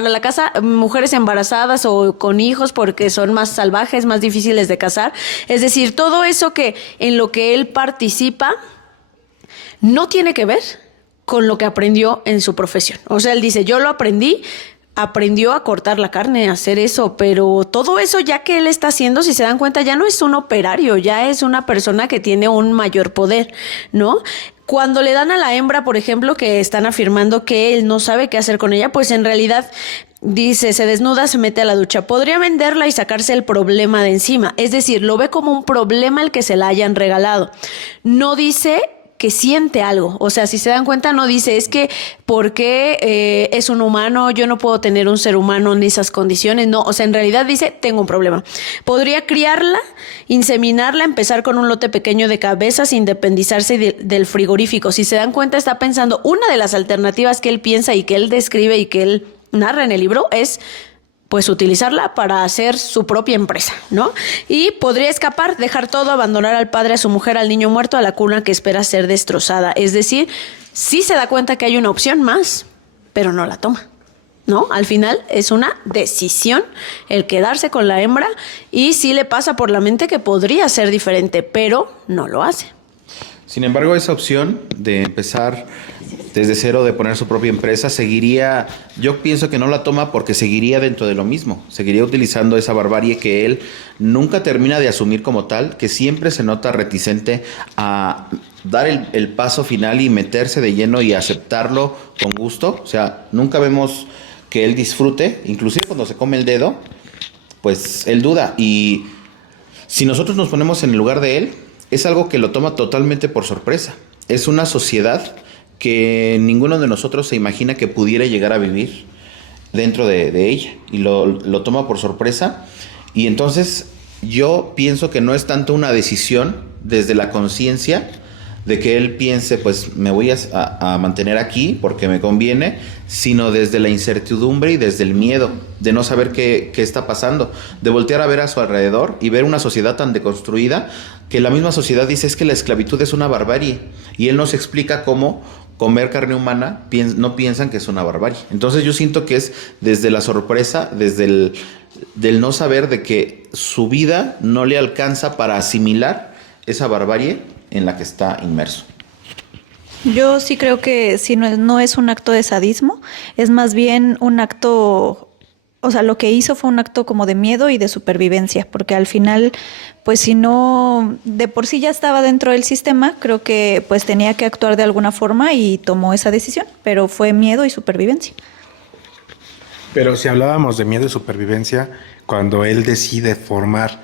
la casa, mujeres embarazadas o con hijos porque son más salvajes, más difíciles de cazar. Es decir, todo eso que en lo que él participa no tiene que ver con lo que aprendió en su profesión. O sea, él dice, yo lo aprendió a cortar la carne, a hacer eso, pero todo eso ya que él está haciendo, si se dan cuenta, ya no es un operario, ya es una persona que tiene un mayor poder, ¿no? Cuando le dan a la hembra, por ejemplo, que están afirmando que él no sabe qué hacer con ella, pues en realidad dice, se desnuda, se mete a la ducha. Podría venderla y sacarse el problema de encima. Es decir, lo ve como un problema el que se la hayan regalado. No dice que siente algo. O sea, si se dan cuenta, no dice, es que ¿por qué es un humano? Yo no puedo tener un ser humano en esas condiciones. No, o sea, en realidad dice, tengo un problema. Podría criarla, inseminarla, empezar con un lote pequeño de cabezas, independizarse del frigorífico. Si se dan cuenta, está pensando, una de las alternativas que él piensa y que él describe y que él narra en el libro es pues utilizarla para hacer su propia empresa, ¿no? Y podría escapar, dejar todo, abandonar al padre, a su mujer, al niño muerto, a la cuna que espera ser destrozada. Es decir, sí se da cuenta que hay una opción más, pero no la toma, ¿no? Al final es una decisión el quedarse con la hembra y sí le pasa por la mente que podría ser diferente, pero no lo hace. Sin embargo, esa opción de empezar desde cero, de poner su propia empresa, seguiría, yo pienso que no la toma porque seguiría dentro de lo mismo, seguiría utilizando esa barbarie que él nunca termina de asumir como tal, que siempre se nota reticente a dar el paso final y meterse de lleno y aceptarlo con gusto. O sea, nunca vemos que él disfrute, inclusive cuando se come el dedo, pues él duda. Y si nosotros nos ponemos en el lugar de él, es algo que lo toma totalmente por sorpresa. Es una sociedad que ninguno de nosotros se imagina que pudiera llegar a vivir dentro de ella. Y lo toma por sorpresa. Y entonces yo pienso que no es tanto una decisión desde la conciencia de que él piense, pues me voy a mantener aquí porque me conviene, sino desde la incertidumbre y desde el miedo de no saber qué está pasando, de voltear a ver a su alrededor y ver una sociedad tan deconstruida que la misma sociedad dice es que la esclavitud es una barbarie, y él nos explica cómo comer carne humana no piensan que es una barbarie. Entonces yo siento que es desde la sorpresa, desde del no saber de que su vida no le alcanza para asimilar esa barbarie en la que está inmerso. Yo sí creo que si no es un acto de sadismo, es más bien un acto, o sea, lo que hizo fue un acto como de miedo y de supervivencia, porque al final, pues si no, de por sí ya estaba dentro del sistema, creo que pues tenía que actuar de alguna forma y tomó esa decisión, pero fue miedo y supervivencia. Pero si hablábamos de miedo y supervivencia, cuando él decide formar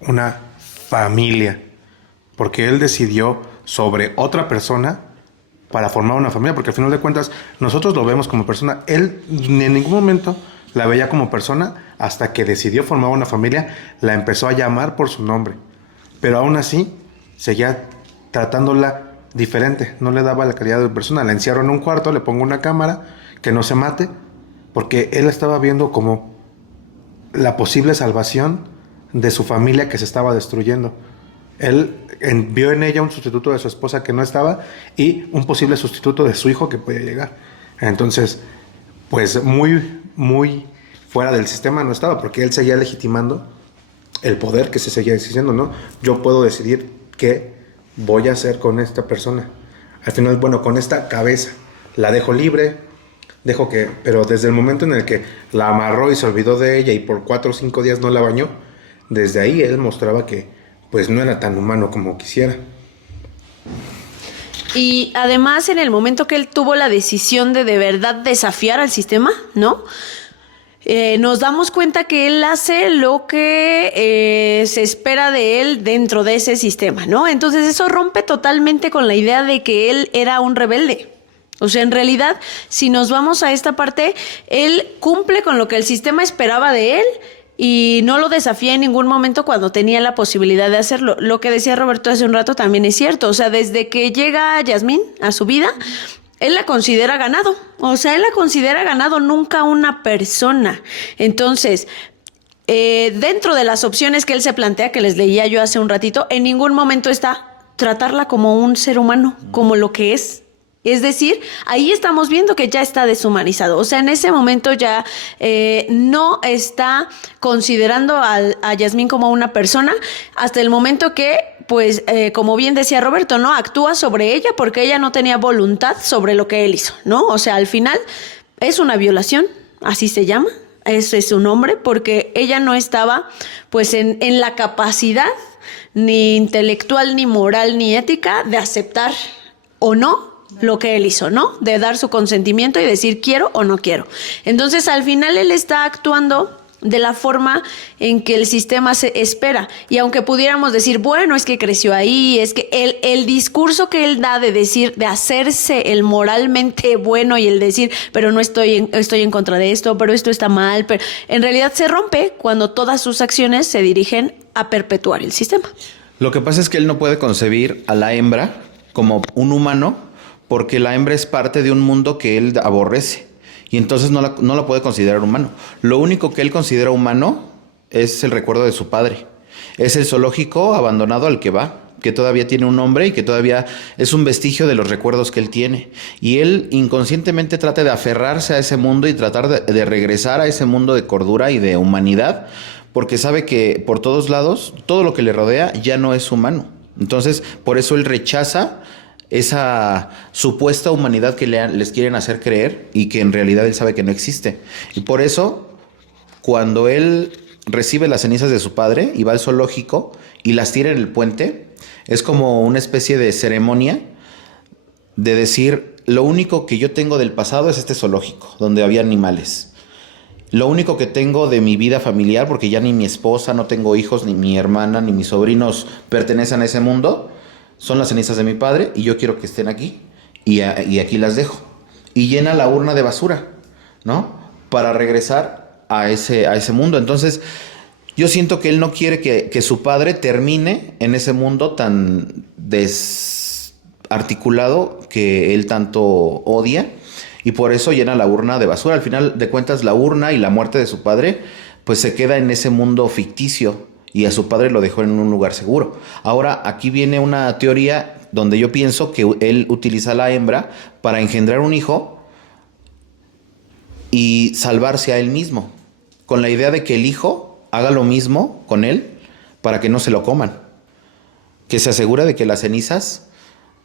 una familia, porque él decidió sobre otra persona para formar una familia, porque al final de cuentas nosotros lo vemos como persona, él en ningún momento la veía como persona hasta que decidió formar una familia, la empezó a llamar por su nombre, pero aún así seguía tratándola diferente, no le daba la calidad de persona, la encierro en un cuarto, le pongo una cámara, que no se mate, porque él estaba viendo como la posible salvación de su familia que se estaba destruyendo. Él vio en ella un sustituto de su esposa que no estaba y un posible sustituto de su hijo que podía llegar. Entonces, pues muy fuera del sistema no estaba, porque él seguía legitimando el poder que se seguía diciendo, ¿no? Yo puedo decidir qué voy a hacer con esta persona. Al final, bueno, con esta cabeza la dejo libre, pero desde el momento en el que la amarró y se olvidó de ella y por 4 o 5 días no la bañó, desde ahí él mostraba que pues no era tan humano como quisiera. Y además, en el momento que él tuvo la decisión de verdad desafiar al sistema, ¿no? Nos damos cuenta que él hace lo que se espera de él dentro de ese sistema, ¿no? Entonces eso rompe totalmente con la idea de que él era un rebelde. O sea, en realidad, si nos vamos a esta parte, él cumple con lo que el sistema esperaba de él y no lo desafía en ningún momento cuando tenía la posibilidad de hacerlo. Lo que decía Roberto hace un rato también es cierto. O sea, desde que llega Yasmín a su vida, él la considera ganado. O sea, él la considera ganado, nunca una persona. Entonces, dentro de las opciones que él se plantea, que les leía yo hace un ratito, en ningún momento está tratarla como un ser humano, como lo que es. Es decir, ahí estamos viendo que ya está deshumanizado. O sea, en ese momento ya no está considerando a Yasmín como una persona hasta el momento que, pues, como bien decía Roberto, ¿no? Actúa sobre ella porque ella no tenía voluntad sobre lo que él hizo, ¿no? O sea, al final es una violación, así se llama, ese es su nombre, porque ella no estaba, pues, en la capacidad ni intelectual, ni moral, ni ética de aceptar o no lo que él hizo, ¿no? De dar su consentimiento y decir quiero o no quiero. Entonces, al final él está actuando de la forma en que el sistema se espera. Y aunque pudiéramos decir, bueno, es que creció ahí, es que el discurso que él da de decir, de hacerse el moralmente bueno y el decir, pero no estoy en contra de esto, pero esto está mal, pero en realidad se rompe cuando todas sus acciones se dirigen a perpetuar el sistema. Lo que pasa es que él no puede concebir a la hembra como un humano porque la hembra es parte de un mundo que él aborrece. Y entonces no la puede considerar humano. Lo único que él considera humano es el recuerdo de su padre. Es el zoológico abandonado al que va, que todavía tiene un nombre y que todavía es un vestigio de los recuerdos que él tiene. Y él inconscientemente trata de aferrarse a ese mundo y tratar de regresar a ese mundo de cordura y de humanidad, porque sabe que por todos lados, todo lo que le rodea ya no es humano. Entonces, por eso él rechaza esa supuesta humanidad que les quieren hacer creer y que en realidad él sabe que no existe. Y por eso, cuando él recibe las cenizas de su padre y va al zoológico y las tira en el puente, es como una especie de ceremonia de decir, lo único que yo tengo del pasado es este zoológico, donde había animales. Lo único que tengo de mi vida familiar, porque ya ni mi esposa, no tengo hijos, ni mi hermana, ni mis sobrinos pertenecen a ese mundo, son las cenizas de mi padre y yo quiero que estén aquí y aquí las dejo. Y llena la urna de basura, ¿no? Para regresar a ese mundo. Entonces, yo siento que él no quiere que su padre termine en ese mundo tan desarticulado que él tanto odia y por eso llena la urna de basura. Al final de cuentas, la urna y la muerte de su padre pues se queda en ese mundo ficticio. Y a su padre lo dejó en un lugar seguro. Ahora, aquí viene una teoría donde yo pienso que él utiliza a la hembra para engendrar un hijo y salvarse a él mismo, con la idea de que el hijo haga lo mismo con él para que no se lo coman. Que se asegura de que las cenizas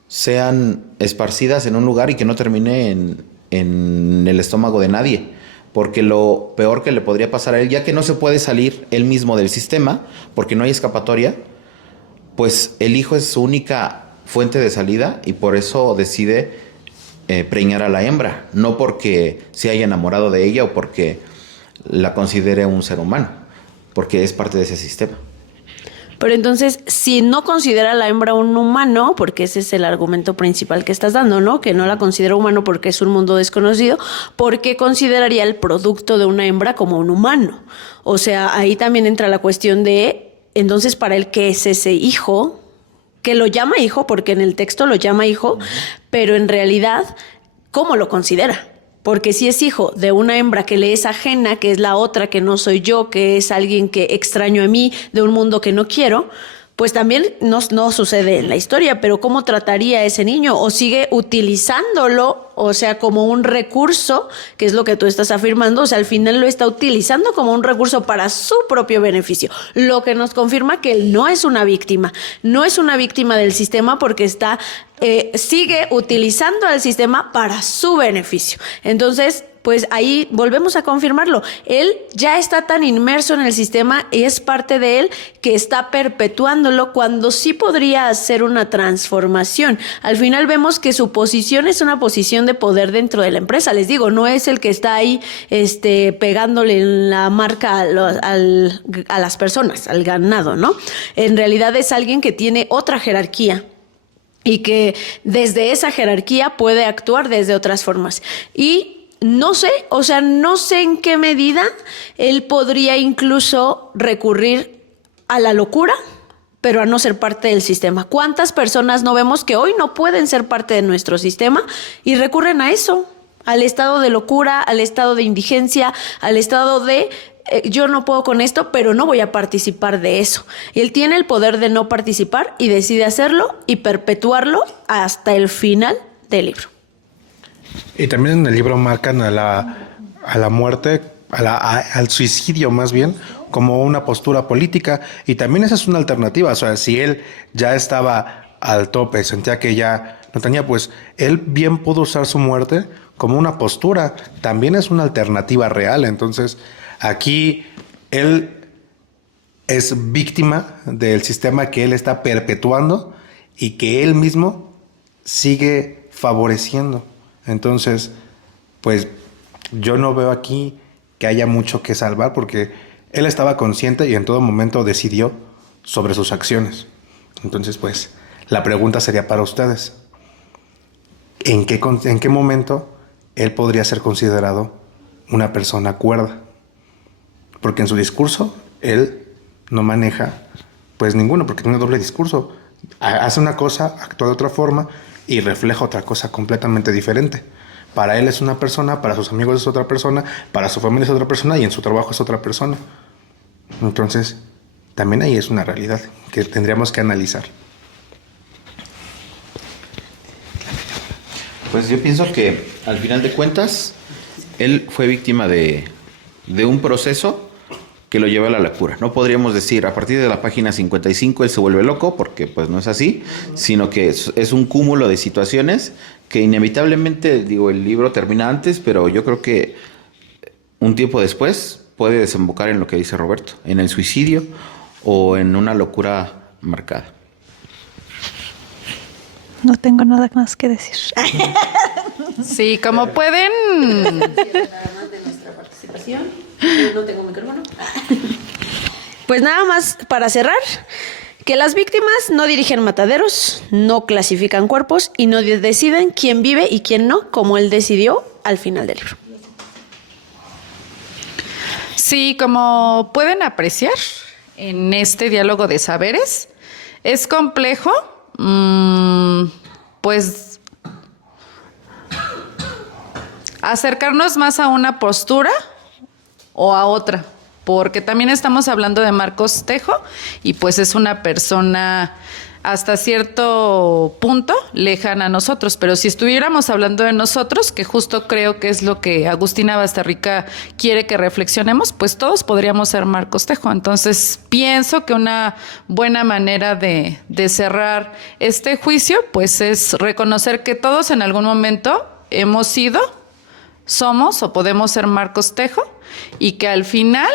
sean esparcidas en un lugar y que no termine en el estómago de nadie. Porque lo peor que le podría pasar a él, ya que no se puede salir él mismo del sistema, porque no hay escapatoria, pues el hijo es su única fuente de salida y por eso decide preñar a la hembra, no porque se haya enamorado de ella o porque la considere un ser humano, porque es parte de ese sistema. Pero entonces, si no considera a la hembra un humano, porque ese es el argumento principal que estás dando, ¿no? Que no la considera humano porque es un mundo desconocido, ¿por qué consideraría el producto de una hembra como un humano? O sea, ahí también entra la cuestión de, entonces, para él, ¿qué es ese hijo? Que lo llama hijo, porque en el texto lo llama hijo, pero en realidad, ¿cómo lo considera? Porque si es hijo de una hembra que le es ajena, que es la otra, que no soy yo, que es alguien que extraño a mí, de un mundo que no quiero, pues también no sucede en la historia, pero ¿cómo trataría a ese niño? ¿O sigue utilizándolo, o sea, como un recurso, que es lo que tú estás afirmando? O sea, al final lo está utilizando como un recurso para su propio beneficio, lo que nos confirma que él no es una víctima, no es una víctima del sistema porque sigue utilizando al sistema para su beneficio. Entonces, pues ahí volvemos a confirmarlo. Él ya está tan inmerso en el sistema y es parte de él que está perpetuándolo cuando sí podría hacer una transformación. Al final vemos que su posición es una posición de poder dentro de la empresa. Les digo, no es el que está ahí pegándole en la marca a las personas, al ganado, ¿no? En realidad es alguien que tiene otra jerarquía y que desde esa jerarquía puede actuar desde otras formas. Y no sé en qué medida él podría incluso recurrir a la locura, pero a no ser parte del sistema. ¿Cuántas personas no vemos que hoy no pueden ser parte de nuestro sistema y recurren a eso? Al estado de locura, al estado de indigencia, al estado de yo no puedo con esto, pero no voy a participar de eso. Y él tiene el poder de no participar y decide hacerlo y perpetuarlo hasta el final del libro. Y también en el libro marcan a la muerte, al suicidio más bien, como una postura política. Y también esa es una alternativa. O sea, si él ya estaba al tope, sentía que ya no tenía, pues él bien pudo usar su muerte como una postura. También es una alternativa real. Entonces, aquí él es víctima del sistema que él está perpetuando y que él mismo sigue favoreciendo. Entonces, pues yo no veo aquí que haya mucho que salvar porque él estaba consciente y en todo momento decidió sobre sus acciones. Entonces, pues, la pregunta sería para ustedes. ¿En qué momento él podría ser considerado una persona cuerda? Porque en su discurso él no maneja pues ninguno, porque tiene doble discurso. Hace una cosa, actúa de otra forma y refleja otra cosa completamente diferente. Para él es una persona, para sus amigos es otra persona, para su familia es otra persona y en su trabajo es otra persona. Entonces, también ahí es una realidad que tendríamos que analizar. Pues yo pienso que al final de cuentas, él fue víctima de un proceso que lo lleva a la locura. No podríamos decir a partir de la página 55 él se vuelve loco, porque pues no es así, sino que es un cúmulo de situaciones que inevitablemente, digo, el libro termina antes, pero yo creo que un tiempo después puede desembocar en lo que dice Roberto, en el suicidio o en una locura marcada. No tengo nada más que decir. Sí, como pueden... Nada más de nuestra participación. Yo no tengo micrófono. Pues nada más para cerrar, que las víctimas no dirigen mataderos, no clasifican cuerpos y no deciden quién vive y quién no, como él decidió al final del libro. Sí, como pueden apreciar en este diálogo de saberes, es complejo, pues acercarnos más a una postura o a otra, porque también estamos hablando de Marcos Tejo y pues es una persona hasta cierto punto lejana a nosotros, pero si estuviéramos hablando de nosotros, que justo creo que es lo que Agustina Basterrica quiere que reflexionemos, pues todos podríamos ser Marcos Tejo. Entonces pienso que una buena manera de cerrar este juicio pues es reconocer que todos en algún momento hemos sido, somos o podemos ser Marcos Tejo y que al final,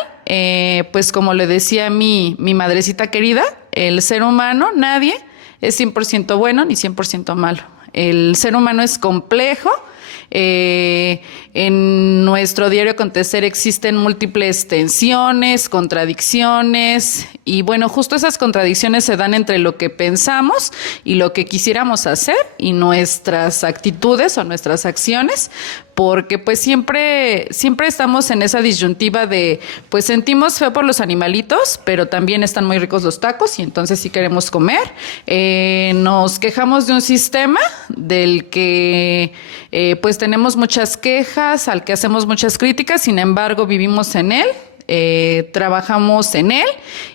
pues como le decía mi madrecita querida, el ser humano, nadie es 100% bueno ni 100% malo. El ser humano es complejo. En nuestro diario acontecer existen múltiples tensiones, contradicciones y bueno, justo esas contradicciones se dan entre lo que pensamos y lo que quisiéramos hacer y nuestras actitudes o nuestras acciones, porque pues siempre estamos en esa disyuntiva de pues sentimos feo por los animalitos, pero también están muy ricos los tacos y entonces sí queremos comer. Nos quejamos de un sistema del que pues tenemos muchas quejas, al que hacemos muchas críticas, sin embargo vivimos en él, trabajamos en él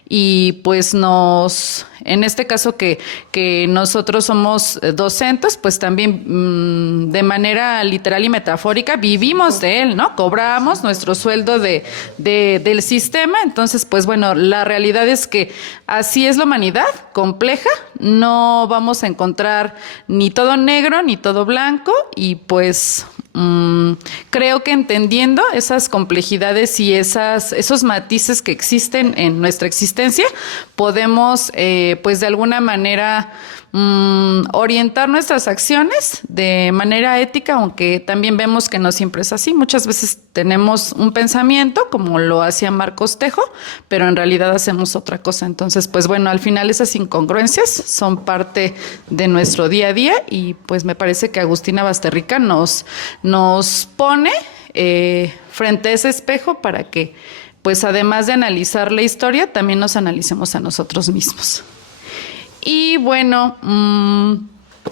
y pues en este caso que nosotros somos docentes, pues también de manera literal y metafórica vivimos de él, ¿no? Cobramos nuestro sueldo del sistema, entonces pues bueno, la realidad es que así es la humanidad, compleja, no vamos a encontrar ni todo negro ni todo blanco y pues creo que entendiendo esas complejidades y esos matices que existen en nuestra existencia, podemos pues de alguna manera orientar nuestras acciones de manera ética, aunque también vemos que no siempre es así. Muchas veces tenemos un pensamiento, como lo hacía Marcos Tejo, pero en realidad hacemos otra cosa. Entonces, pues bueno, al final esas incongruencias son parte de nuestro día a día y pues me parece que Agustina Basterrica nos pone frente a ese espejo para que, pues además de analizar la historia, también nos analicemos a nosotros mismos. Y bueno,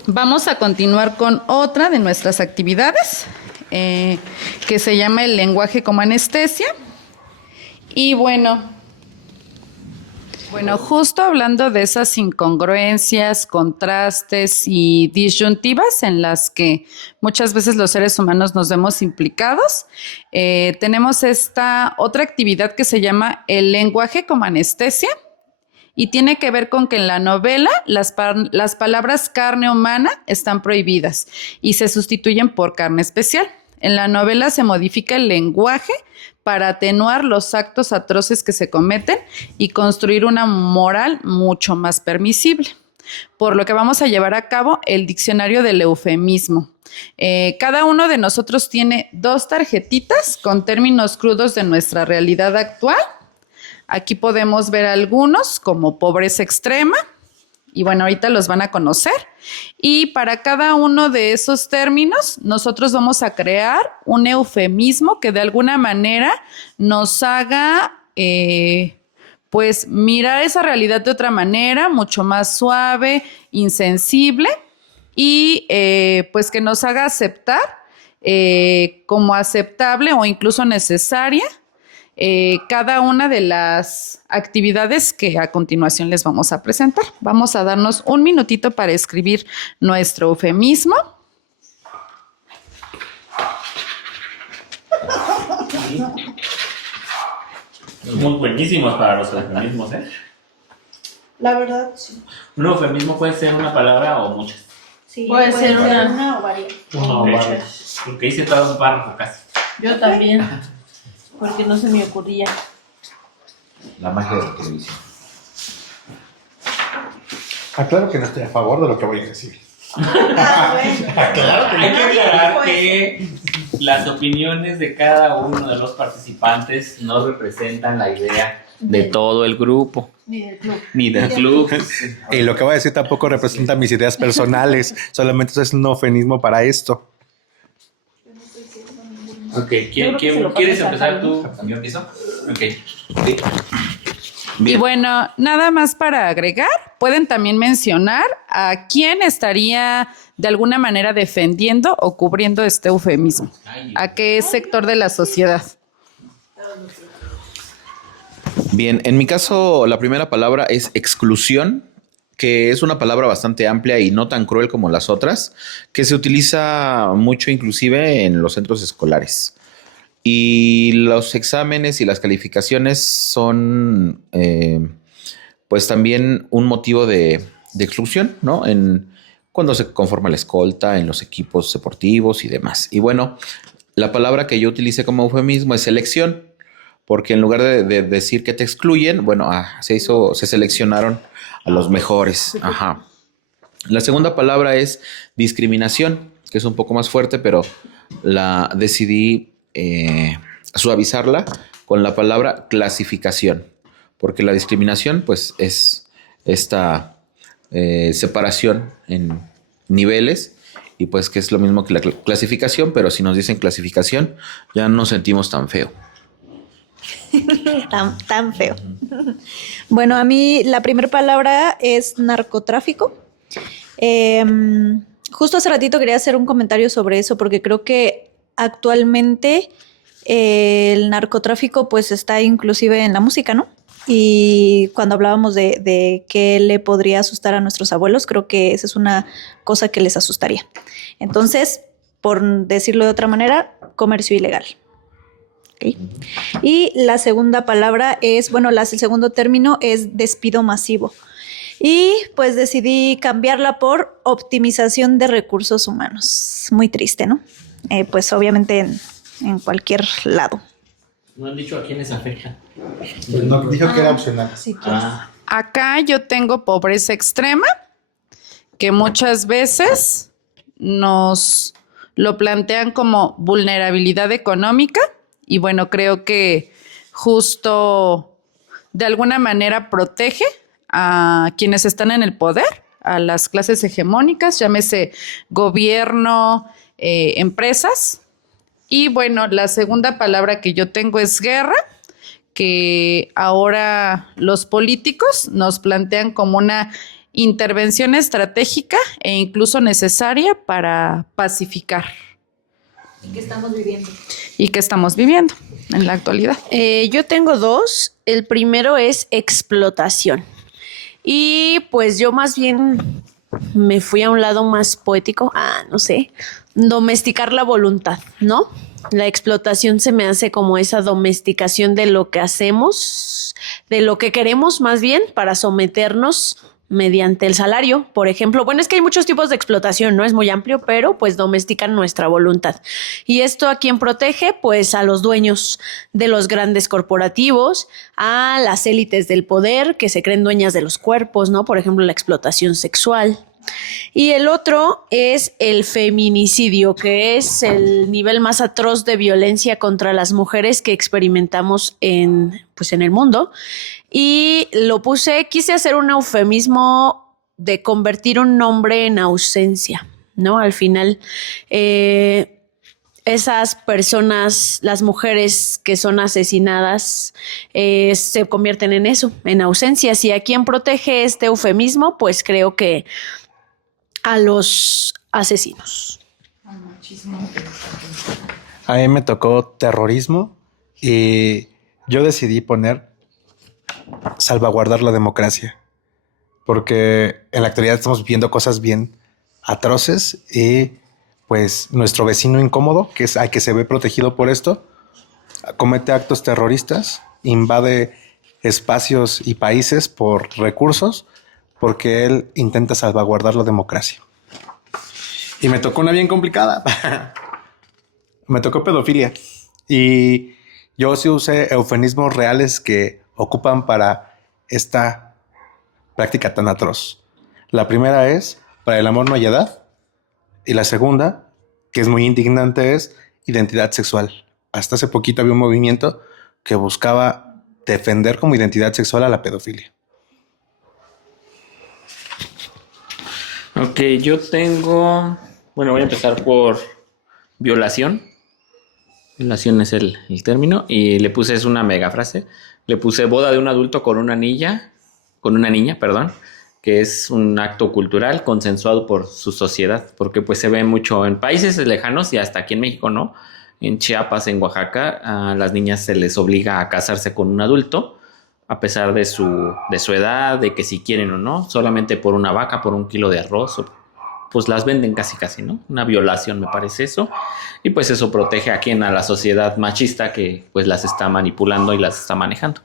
vamos a continuar con otra de nuestras actividades, que se llama el lenguaje como anestesia. Y bueno, justo hablando de esas incongruencias, contrastes y disyuntivas en las que muchas veces los seres humanos nos vemos implicados, tenemos esta otra actividad que se llama el lenguaje como anestesia. Y tiene que ver con que en la novela las palabras carne humana están prohibidas y se sustituyen por carne especial. En la novela se modifica el lenguaje para atenuar los actos atroces que se cometen y construir una moral mucho más permisible. por lo que vamos a llevar a cabo el diccionario del eufemismo. Cada uno de nosotros tiene 2 tarjetitas con términos crudos de nuestra realidad actual. Aquí podemos ver algunos como pobreza extrema, y bueno, ahorita los van a conocer. Y para cada uno de esos términos, nosotros vamos a crear un eufemismo que de alguna manera nos haga pues mirar esa realidad de otra manera, mucho más suave, insensible, y pues que nos haga aceptar como aceptable o incluso necesaria cada una de las actividades que a continuación les vamos a presentar. Vamos a darnos un minutito para escribir nuestro eufemismo. Muy buenísimos para los eufemismos, ¿eh? La verdad, sí. Un eufemismo puede ser una palabra o muchas. Sí, puede ser una o varias. No, porque hice todo un párrafo casi. Yo también, porque no se me ocurría. La magia de la televisión. Aclaro que no estoy a favor de lo que voy a decir. Claro, hay que aclarar que las opiniones de cada uno de los participantes no representan la idea de todo el grupo. Ni del club. Y lo que voy a decir tampoco representa mis ideas personales, solamente es un eufemismo para esto. Ok, ¿quieres empezar tú? ¿Yo empiezo? Ok. Sí. Y bueno, nada más para agregar, pueden también mencionar a quién estaría de alguna manera defendiendo o cubriendo este eufemismo. ¿A qué sector de la sociedad? Bien, en mi caso la primera palabra es exclusión, que es una palabra bastante amplia y no tan cruel como las otras, que se utiliza mucho inclusive en los centros escolares. Y los exámenes y las calificaciones son pues también un motivo de exclusión, ¿no? Cuando se conforma la escolta, en los equipos deportivos y demás. Y bueno, la palabra que yo utilicé como eufemismo es selección, porque en lugar de decir que te excluyen, bueno, se seleccionaron a los mejores. Ajá. La segunda palabra es discriminación, que es un poco más fuerte, pero la decidí suavizarla con la palabra clasificación, porque la discriminación pues es esta separación en niveles y pues que es lo mismo que la clasificación, pero si nos dicen clasificación ya no nos sentimos tan feo. Tan feo. Bueno, a mí la primera palabra es narcotráfico. Justo hace ratito quería hacer un comentario sobre eso porque creo que actualmente el narcotráfico pues está inclusive en la música, ¿no? Y cuando hablábamos de qué le podría asustar a nuestros abuelos, creo que esa es una cosa que les asustaría. Entonces, por decirlo de otra manera, comercio ilegal. ¿Okay? Y la segunda palabra es, bueno, el segundo término es despido masivo. Y pues decidí cambiarla por optimización de recursos humanos. Muy triste, ¿no? Pues obviamente en cualquier lado. No han dicho a quiénes afecta. Pues no, dijo que era opcional. Sí, pues. Acá yo tengo pobreza extrema, que muchas veces nos lo plantean como vulnerabilidad económica y bueno, creo que justo de alguna manera protege a quienes están en el poder, a las clases hegemónicas, llámese gobierno, empresas. Y bueno, la segunda palabra que yo tengo es guerra, que ahora los políticos nos plantean como una intervención estratégica e incluso necesaria para pacificar. ¿Qué estamos viviendo? Y que estamos viviendo en la actualidad. Yo tengo 2. El primero es explotación. Y pues yo más bien me fui a un lado más poético. No sé. Domesticar la voluntad, ¿no? La explotación se me hace como esa domesticación de lo que hacemos, de lo que queremos más bien, para someternos mediante el salario, por ejemplo. Bueno, es que hay muchos tipos de explotación, ¿no? Es muy amplio, pero pues domestican nuestra voluntad. ¿Y esto a quién protege? Pues a los dueños de los grandes corporativos, a las élites del poder que se creen dueñas de los cuerpos, ¿no? Por ejemplo, la explotación sexual. Y el otro es el feminicidio, que es el nivel más atroz de violencia contra las mujeres que experimentamos en el mundo. Y quise hacer un eufemismo de convertir un nombre en ausencia, ¿no? Al final, esas personas, las mujeres que son asesinadas, se convierten en eso, en ausencias. ¿Y a quién protege este eufemismo? Pues creo que a los asesinos. A mí me tocó terrorismo y yo decidí poner salvaguardar la democracia, porque en la actualidad estamos viendo cosas bien atroces y pues nuestro vecino incómodo, que es al que se ve protegido por esto, comete actos terroristas, invade espacios y países por recursos, porque él intenta salvaguardar la democracia. Y me tocó una bien complicada. Me tocó pedofilia. Y yo sí usé eufemismos reales que ocupan para esta práctica tan atroz. La primera es, para el amor no hay edad. Y la segunda, que es muy indignante, es identidad sexual. Hasta hace poquito había un movimiento que buscaba defender como identidad sexual a la pedofilia. Ok, yo tengo... Bueno, voy a empezar por violación. Violación es el término. Y le puse, es una mega frase. Le puse boda de un adulto con una niña, que es un acto cultural consensuado por su sociedad. Porque pues se ve mucho en países lejanos y hasta aquí en México, ¿no? En Chiapas, en Oaxaca, a las niñas se les obliga a casarse con un adulto, a pesar de su edad, de que si quieren o no, solamente por una vaca, por un kilo de arroz, pues las venden casi, ¿no? Una violación me parece eso. Y pues eso protege a la sociedad machista que pues las está manipulando y las está manejando.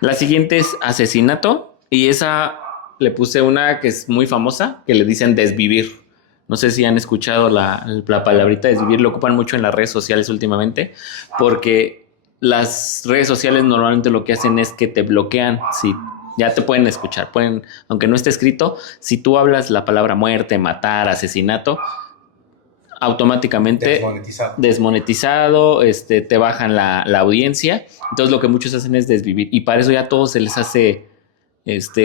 La siguiente es asesinato, y esa le puse una que es muy famosa, que le dicen desvivir. No sé si han escuchado la palabrita desvivir, lo ocupan mucho en las redes sociales últimamente, porque las redes sociales normalmente lo que hacen es que te bloquean. Si ya te pueden escuchar, aunque no esté escrito, si tú hablas la palabra muerte, matar, asesinato, automáticamente desmonetizado, te bajan la audiencia. Entonces lo que muchos hacen es desvivir, y para eso ya a todos se les hace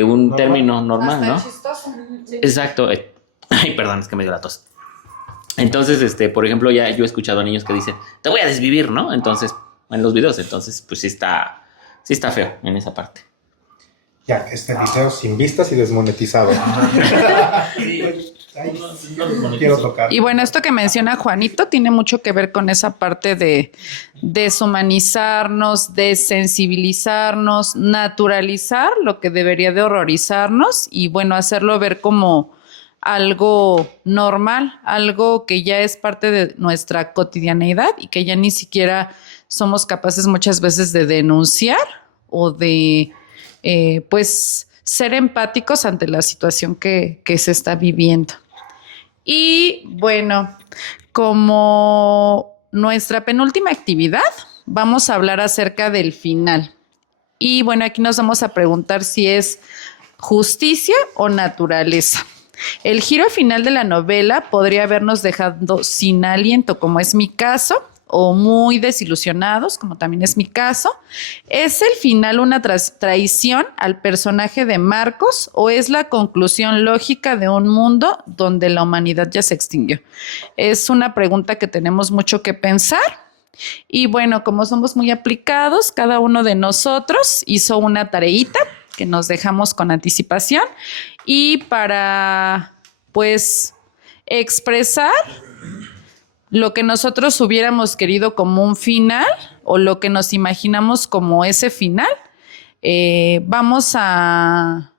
un término normal, ¿no? Exacto. Ay, perdón, es que me dio la tos. Entonces, por ejemplo, ya yo he escuchado a niños que dicen, te voy a desvivir, ¿no? Entonces, en los videos, entonces, pues sí está feo en esa parte. Ya, video sin vistas y desmonetizado. No quiero tocar. Y bueno, esto que menciona Juanito tiene mucho que ver con esa parte de deshumanizarnos, desensibilizarnos, naturalizar lo que debería de horrorizarnos y bueno, hacerlo ver como algo normal, algo que ya es parte de nuestra cotidianeidad y que ya ni siquiera somos capaces muchas veces de denunciar o de pues ser empáticos ante la situación que se está viviendo. Y bueno, como nuestra penúltima actividad, vamos a hablar acerca del final. Y bueno, aquí nos vamos a preguntar si es justicia o naturaleza. El giro final de la novela podría habernos dejado sin aliento, como es mi caso, o muy desilusionados, como también es mi caso. ¿Es el final una traición al personaje de Marcos o es la conclusión lógica de un mundo donde la humanidad ya se extinguió? Es una pregunta que tenemos mucho que pensar. Y bueno, como somos muy aplicados, cada uno de nosotros hizo una tareita que nos dejamos con anticipación y para, pues, expresar lo que nosotros hubiéramos querido como un final o lo que nos imaginamos como ese final, vamos a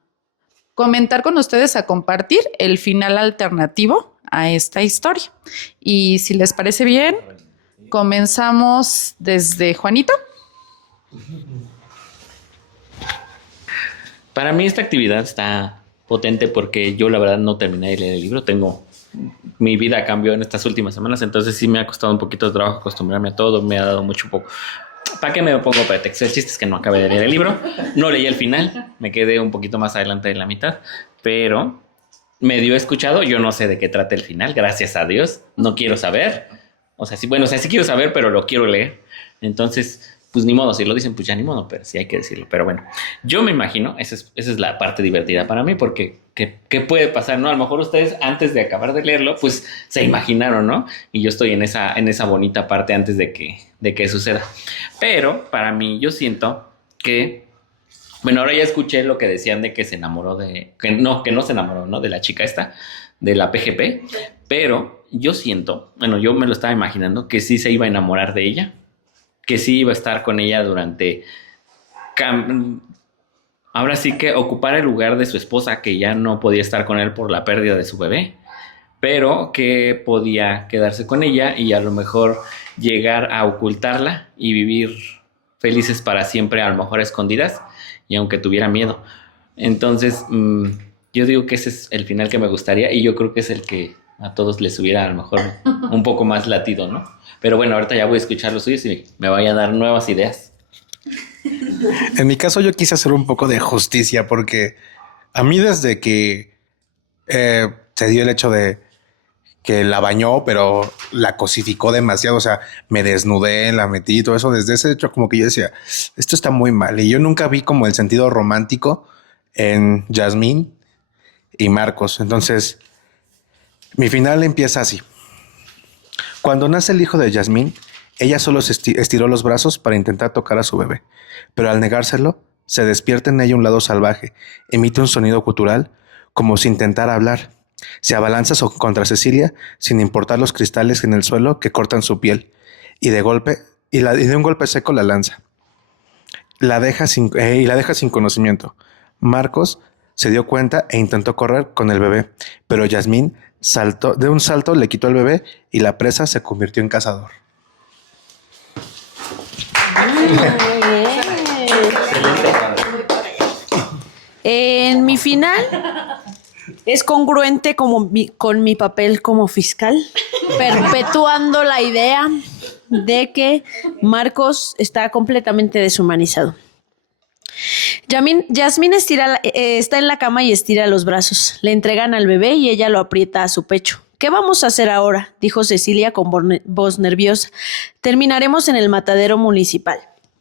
comentar con ustedes, a compartir el final alternativo a esta historia. Y si les parece bien, comenzamos desde Juanito. Para mí esta actividad está potente porque yo la verdad no terminé de leer el libro. Mi vida cambió en estas últimas semanas, entonces sí me ha costado un poquito de trabajo acostumbrarme a todo, me ha dado mucho poco. ¿Para qué me pongo pretexto? El chiste es que no acabé de leer el libro, no leí el final, me quedé un poquito más adelante de la mitad, pero medio he escuchado, yo no sé de qué trata el final, gracias a Dios, no quiero saber. O sea, sí quiero saber, pero lo quiero leer. Entonces, pues ni modo, si lo dicen, pues ya ni modo, pero sí hay que decirlo. Pero bueno, yo me imagino, esa es la parte divertida para mí, porque ¿qué puede pasar, no? A lo mejor ustedes, antes de acabar de leerlo, pues se imaginaron, ¿no? Y yo estoy en esa bonita parte antes de que suceda. Pero para mí, yo siento que, bueno, ahora ya escuché lo que decían de que se enamoró que no se enamoró, ¿no? De la chica esta, de la PGP, pero yo siento, bueno, yo me lo estaba imaginando, que sí se iba a enamorar de ella, que sí iba a estar con ella durante... Ahora sí que ocupar el lugar de su esposa, que ya no podía estar con él por la pérdida de su bebé, pero que podía quedarse con ella y a lo mejor llegar a ocultarla y vivir felices para siempre, a lo mejor a escondidas, y aunque tuviera miedo. Entonces, yo digo que ese es el final que me gustaría y yo creo que es el que a todos les hubiera a lo mejor un poco más latido, ¿no? Pero bueno, ahorita ya voy a escuchar los suyos y me vaya a dar nuevas ideas. En mi caso yo quise hacer un poco de justicia porque a mí desde que se dio el hecho de que la bañó, pero la cosificó demasiado, o sea, me desnudé, la metí y todo eso, desde ese hecho como que yo decía, esto está muy mal. Y yo nunca vi como el sentido romántico en Jasmine y Marcos. Entonces, mi final empieza así. Cuando nace el hijo de Jasmine, ella solo se estiró los brazos para intentar tocar a su bebé, pero al negárselo, se despierta en ella un lado salvaje, emite un sonido gutural como si intentara hablar. Se abalanza contra Cecilia sin importar los cristales en el suelo que cortan su piel y de un golpe seco la lanza. La deja sin conocimiento. Marcos se dio cuenta e intentó correr con el bebé, pero Jasmine de un salto le quitó el bebé y la presa se convirtió en cazador. En mi final es congruente con mi papel como fiscal, perpetuando la idea de que Marcos está completamente deshumanizado. Jasmine está en la cama y estira los brazos. Le entregan al bebé y ella lo aprieta a su pecho. ¿Qué vamos a hacer ahora?, dijo Cecilia con voz nerviosa. Terminaremos en el matadero municipal.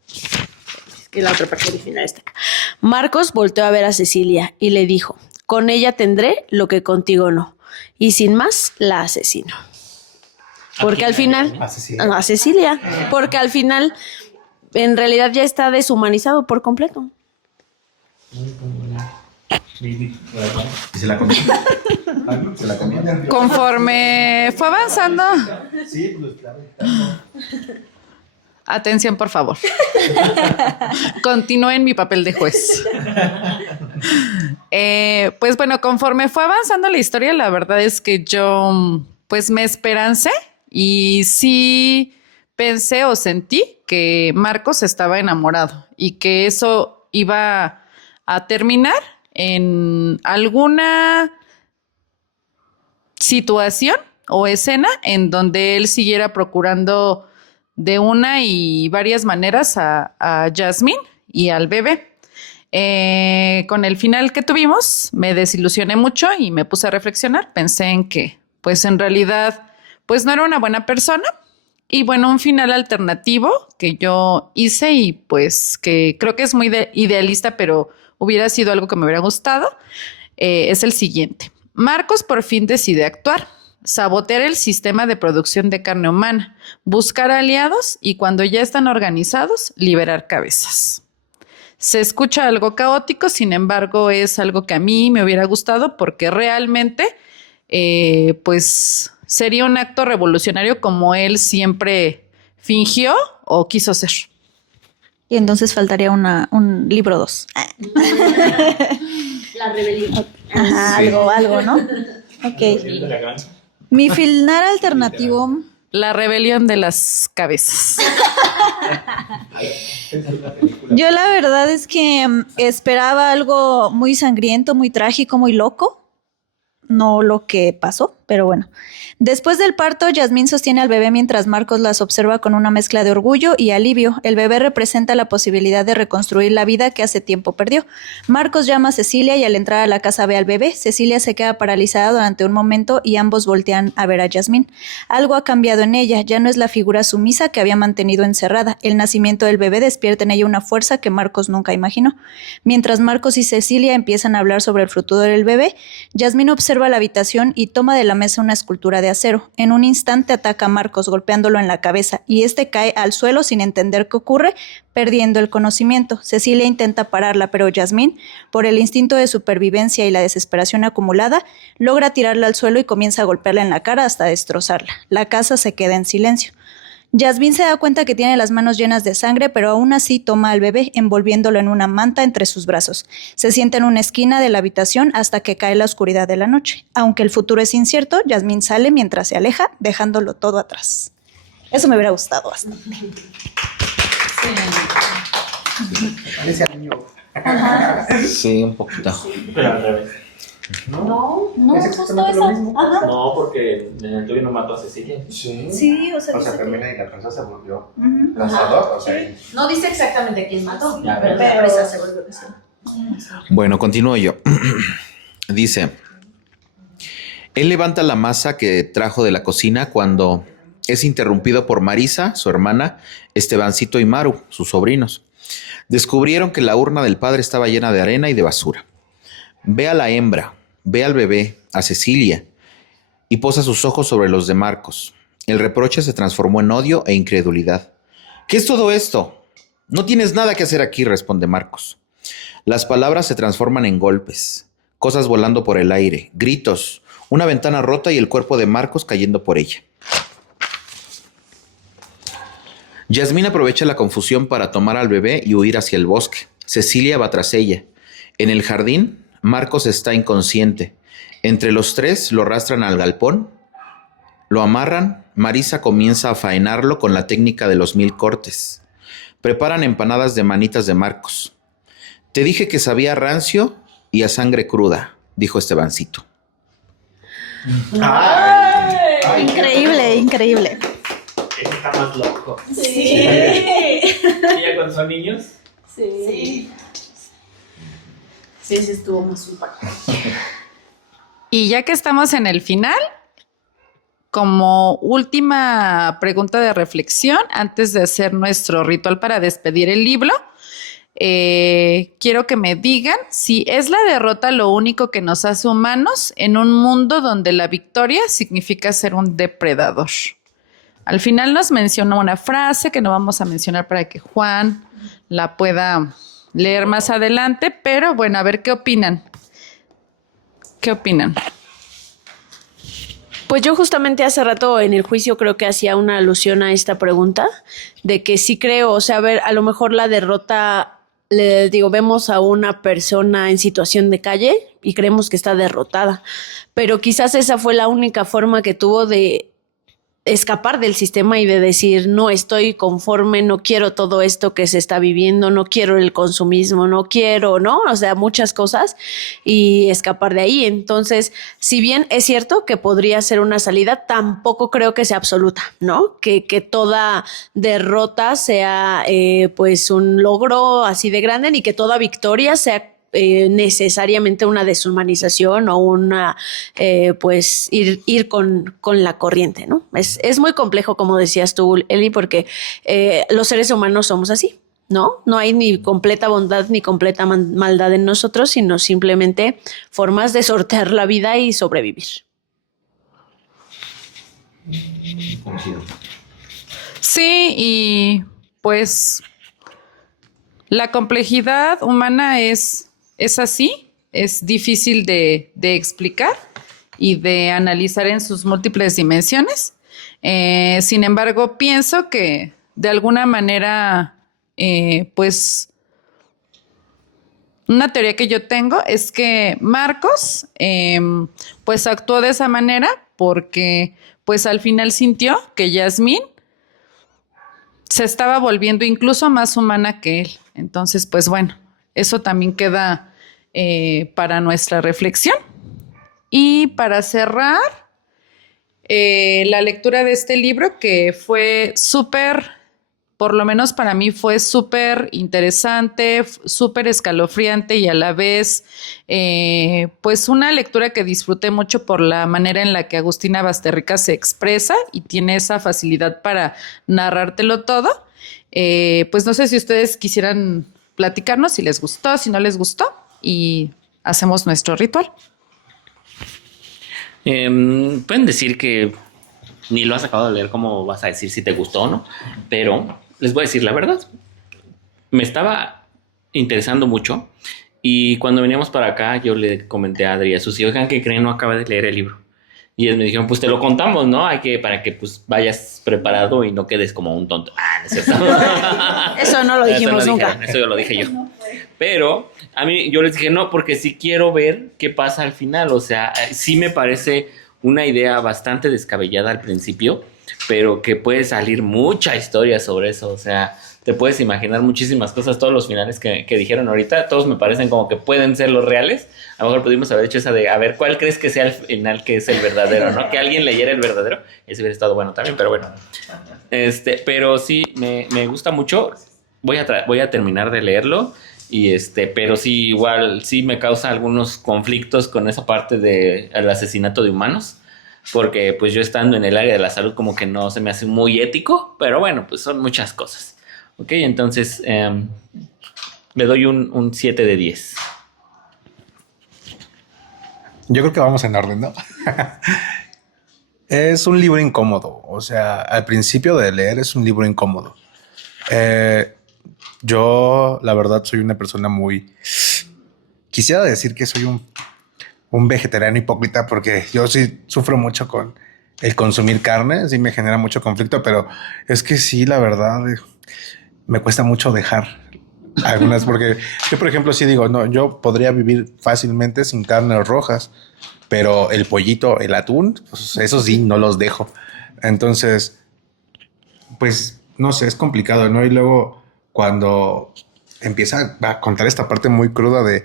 Es que la otra parte original está acá. Marcos volteó a ver a Cecilia y le dijo: con ella tendré lo que contigo no. Y sin más, la asesino. Porque al final... A Cecilia. Porque al final, en realidad ya está deshumanizado por completo. ¿Y se la comió? ¿Se la comió? Conforme fue avanzando... Sí, pues claro. Atención, por favor. Continúe en mi papel de juez. Pues bueno, conforme fue avanzando la historia, la verdad es que yo pues me esperancé y sí pensé o sentí que Marcos estaba enamorado y que eso iba a terminar en alguna situación o escena en donde él siguiera procurando de una y varias maneras a Jasmine y al bebé. Con el final que tuvimos, me desilusioné mucho y me puse a reflexionar. Pensé en que, pues en realidad, pues no era una buena persona. Y bueno, un final alternativo que yo hice y pues que creo que es muy idealista, pero hubiera sido algo que me hubiera gustado, es el siguiente. Marcos por fin decide actuar. Sabotear el sistema de producción de carne humana, buscar aliados y cuando ya están organizados, liberar cabezas. Se escucha algo caótico, sin embargo, es algo que a mí me hubiera gustado porque realmente, pues, sería un acto revolucionario como él siempre fingió o quiso ser. Y entonces faltaría un libro 2. La rebelión. Ajá, sí. Algo, ¿no? Ok. Mi final alternativo La rebelión de las cabezas. Yo la verdad es que esperaba algo muy sangriento, muy trágico, muy loco. No lo que pasó, pero bueno. Después del parto, Yasmín sostiene al bebé mientras Marcos las observa con una mezcla de orgullo y alivio. El bebé representa la posibilidad de reconstruir la vida que hace tiempo perdió. Marcos llama a Cecilia y al entrar a la casa ve al bebé. Cecilia se queda paralizada durante un momento y ambos voltean a ver a Yasmín. Algo ha cambiado en ella, ya no es la figura sumisa que había mantenido encerrada. El nacimiento del bebé despierta en ella una fuerza que Marcos nunca imaginó. Mientras Marcos y Cecilia empiezan a hablar sobre el futuro del bebé, Yasmín observa la habitación y toma de la mesa una escultura de acero. En un instante ataca a Marcos golpeándolo en la cabeza y este cae al suelo sin entender qué ocurre, perdiendo el conocimiento. Cecilia intenta pararla, pero Yasmín, por el instinto de supervivencia y la desesperación acumulada, logra tirarla al suelo y comienza a golpearla en la cara hasta destrozarla. La casa se queda en silencio. Yasmín se da cuenta que tiene las manos llenas de sangre, pero aún así toma al bebé, envolviéndolo en una manta entre sus brazos. Se sienta en una esquina de la habitación hasta que cae la oscuridad de la noche. Aunque el futuro es incierto, Yasmín sale mientras se aleja, dejándolo todo atrás. Eso me hubiera gustado bastante. Sí, un poquito. Pero al revés. No, justo eso. Ajá. No, porque en el tuyo no mató a Cecilia. Sí, o sea, O sea, dice termina y la princesa se volvió lanzador. O sea, No dice exactamente quién mató, Ya, pero pero- la presa se volvió que sí. Bueno, continúo yo. Dice, él levanta la masa que trajo de la cocina cuando es interrumpido por Marisa, su hermana, Estebancito y Maru, sus sobrinos. Descubrieron que la urna del padre estaba llena de arena y de basura. Ve a la hembra, ve al bebé, a Cecilia, y posa sus ojos sobre los de Marcos. El reproche se transformó en odio e incredulidad. ¿Qué es todo esto? No tienes nada que hacer aquí, responde Marcos. Las palabras se transforman en golpes, cosas volando por el aire, gritos, una ventana rota y el cuerpo de Marcos cayendo por ella. Yasmín aprovecha la confusión para tomar al bebé y huir hacia el bosque. Cecilia va tras ella. En el jardín, Marcos está inconsciente. Entre los tres lo arrastran al galpón, lo amarran. Marisa comienza a faenarlo con la técnica de los 1000 cortes. Preparan empanadas de manitas de Marcos. Te dije que sabía a rancio y a sangre cruda, dijo Estebancito. increíble, increíble. Ese está más loco. Sí. ¿Y ya cuando son niños? Sí. Sí, estuvo más impactante. Y ya que estamos en el final, como última pregunta de reflexión, antes de hacer nuestro ritual para despedir el libro, quiero que me digan si es la derrota lo único que nos hace humanos en un mundo donde la victoria significa ser un depredador. Al final nos menciona una frase que no vamos a mencionar para que Juan la pueda leer más adelante, pero bueno, a ver qué opinan. ¿Qué opinan? Pues yo justamente hace rato en el juicio creo que hacía una alusión a esta pregunta, de que sí creo, o sea, a ver, a lo mejor la derrota, le digo, vemos a una persona en situación de calle y creemos que está derrotada, pero quizás esa fue la única forma que tuvo de escapar del sistema y de decir, no estoy conforme, no quiero todo esto que se está viviendo, no quiero el consumismo, no quiero, ¿no? O sea, muchas cosas y escapar de ahí. Entonces, si bien es cierto que podría ser una salida, tampoco creo que sea absoluta, ¿no? Que toda derrota sea pues un logro así de grande ni que toda victoria sea necesariamente una deshumanización o una pues ir con la corriente, ¿no? Es muy complejo, como decías tú, Eli, porque los seres humanos somos así, ¿no? No hay ni completa bondad ni completa maldad en nosotros, sino simplemente formas de sortear la vida y sobrevivir. Sí, y pues la complejidad humana es así, es difícil de explicar y de analizar en sus múltiples dimensiones. Sin embargo, pienso que de alguna manera, pues, una teoría que yo tengo es que Marcos, pues, actuó de esa manera porque pues al final sintió que Yasmín se estaba volviendo incluso más humana que él. Entonces, pues bueno, eso también queda para nuestra reflexión. Y para cerrar, la lectura de este libro, que fue súper, por lo menos para mí fue súper interesante, súper escalofriante y a la vez, pues una lectura que disfruté mucho por la manera en la que Agustina Basterrica se expresa y tiene esa facilidad para narrártelo todo. Pues no sé si ustedes quisieran platicarnos si les gustó, si no les gustó, y hacemos nuestro ritual. Pueden decir que ni lo has acabado de leer, ¿cómo vas a decir si te gustó o no? Pero les voy a decir la verdad. Me estaba interesando mucho y cuando veníamos para acá yo le comenté a Adri, a sus hijos, oigan, ¿qué creen? No acaba de leer el libro. Y ellos me dijeron, pues te lo contamos, ¿no? Para que pues vayas preparado y no quedes como un tonto. No es cierto. Eso no lo dijimos nunca. Eso yo lo dije yo. Pero a mí yo les dije no, porque sí quiero ver qué pasa al final. O sea, sí me parece una idea bastante descabellada al principio, pero que puede salir mucha historia sobre eso. O sea, te puedes imaginar muchísimas cosas. Todos los finales que dijeron ahorita, todos me parecen como que pueden ser los reales. A lo mejor pudimos haber hecho esa de, a ver, ¿cuál crees que sea el final que es el verdadero, no? Que alguien leyera el verdadero. Eso hubiera estado bueno también, pero bueno. Pero sí, me gusta mucho. Voy a terminar de leerlo. Pero sí, igual, sí me causa algunos conflictos con esa parte del asesinato de humanos. Porque pues yo estando en el área de la salud como que no se me hace muy ético. Pero bueno, pues son muchas cosas. Ok, entonces le doy un 7 de 10. Yo creo que vamos en orden, ¿no? Es un libro incómodo. O sea, al principio de leer es un libro incómodo. Yo, la verdad, soy una persona muy... Quisiera decir que soy un vegetariano hipócrita porque yo sí sufro mucho con el consumir carne. Sí me genera mucho conflicto, pero es que sí, la verdad, me cuesta mucho dejar algunas porque yo, por ejemplo, sí digo, no, yo podría vivir fácilmente sin carnes rojas, pero el pollito, el atún, pues eso sí, no los dejo. Entonces, pues, no sé, es complicado, ¿no? Y luego cuando empieza a contar esta parte muy cruda de,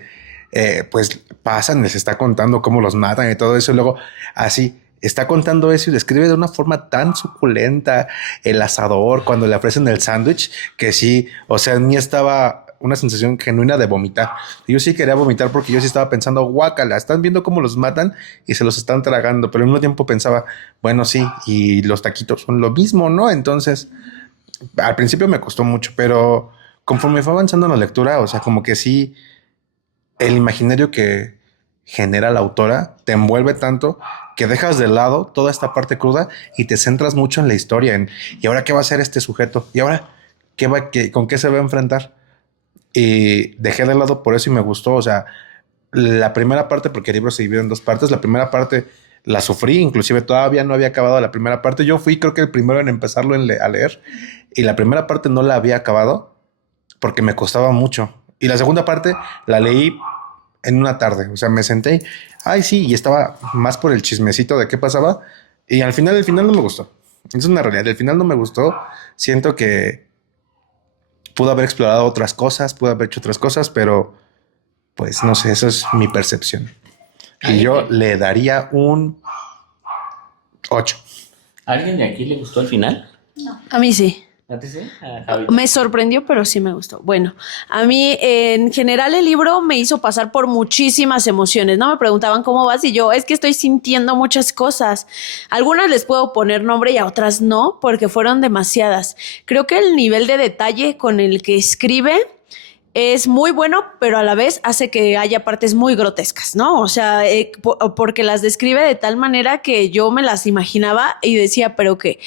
pues pasan, les está contando cómo los matan y todo eso, y luego así está contando eso y describe de una forma tan suculenta el asador cuando le ofrecen el sándwich que sí, o sea, en mí estaba una sensación genuina de vomitar. Yo sí quería vomitar porque yo sí estaba pensando, guácala, están viendo cómo los matan y se los están tragando, pero al mismo tiempo pensaba, bueno, sí, y los taquitos son lo mismo, ¿no? Entonces, al principio me costó mucho, pero conforme fue avanzando en la lectura, o sea, como que sí, el imaginario que genera la autora te envuelve tanto que dejas de lado toda esta parte cruda y te centras mucho en la historia, ¿y ahora qué va a hacer este sujeto? ¿Y ahora con qué se va a enfrentar? Y dejé de lado por eso y me gustó, o sea, la primera parte, porque el libro se divide en dos partes, la primera parte la sufrí, inclusive todavía no había acabado la primera parte, yo fui creo que el primero en empezarlo a leer, y la primera parte no la había acabado porque me costaba mucho, y la segunda parte la leí en una tarde, o sea, me senté, ay sí, y estaba más por el chismecito de qué pasaba, y al final, el final no me gustó, es una realidad, el final no me gustó, siento que pudo haber explorado otras cosas, pudo haber hecho otras cosas, pero pues no sé, eso es mi percepción. Y yo le daría un 8. ¿A alguien de aquí le gustó el final? A mí sí. ¿A ti sí? Me sorprendió, pero sí me gustó. Bueno, a mí en general el libro me hizo pasar por muchísimas emociones, ¿no? Me preguntaban cómo vas y yo, es que estoy sintiendo muchas cosas. Algunas les puedo poner nombre y a otras no, porque fueron demasiadas. Creo que el nivel de detalle con el que escribe es muy bueno, pero a la vez hace que haya partes muy grotescas, ¿no? O sea, porque las describe de tal manera que yo me las imaginaba y decía, pero que...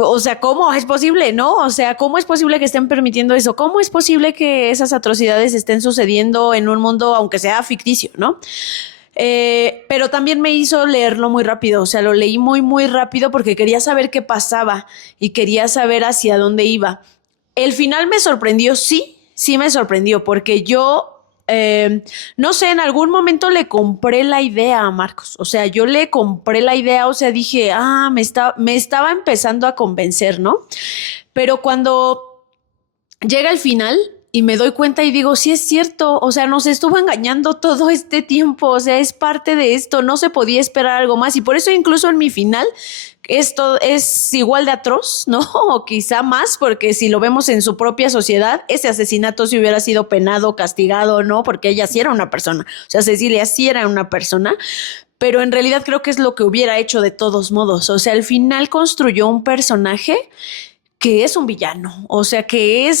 O sea, ¿cómo es posible? ¿No? O sea, ¿cómo es posible que estén permitiendo eso? ¿Cómo es posible que esas atrocidades estén sucediendo en un mundo, aunque sea ficticio, ¿no? Pero también me hizo leerlo muy rápido. O sea, lo leí muy, muy rápido porque quería saber qué pasaba y quería saber hacia dónde iba. El final me sorprendió, sí me sorprendió, porque yo no sé, en algún momento le compré la idea a Marcos. O sea, yo le compré la idea, o sea, dije, me estaba empezando a convencer, ¿no? Pero cuando llega el final y me doy cuenta y digo, sí es cierto, o sea, nos estuvo engañando todo este tiempo, o sea, es parte de esto, no se podía esperar algo más y por eso incluso en mi final esto es igual de atroz, ¿no? O quizá más, porque si lo vemos en su propia sociedad, ese asesinato sí hubiera sido penado, castigado, ¿no? Porque ella sí era una persona, o sea, Cecilia sí era una persona, pero en realidad creo que es lo que hubiera hecho de todos modos, o sea, al final construyó un personaje que es un villano, o sea, que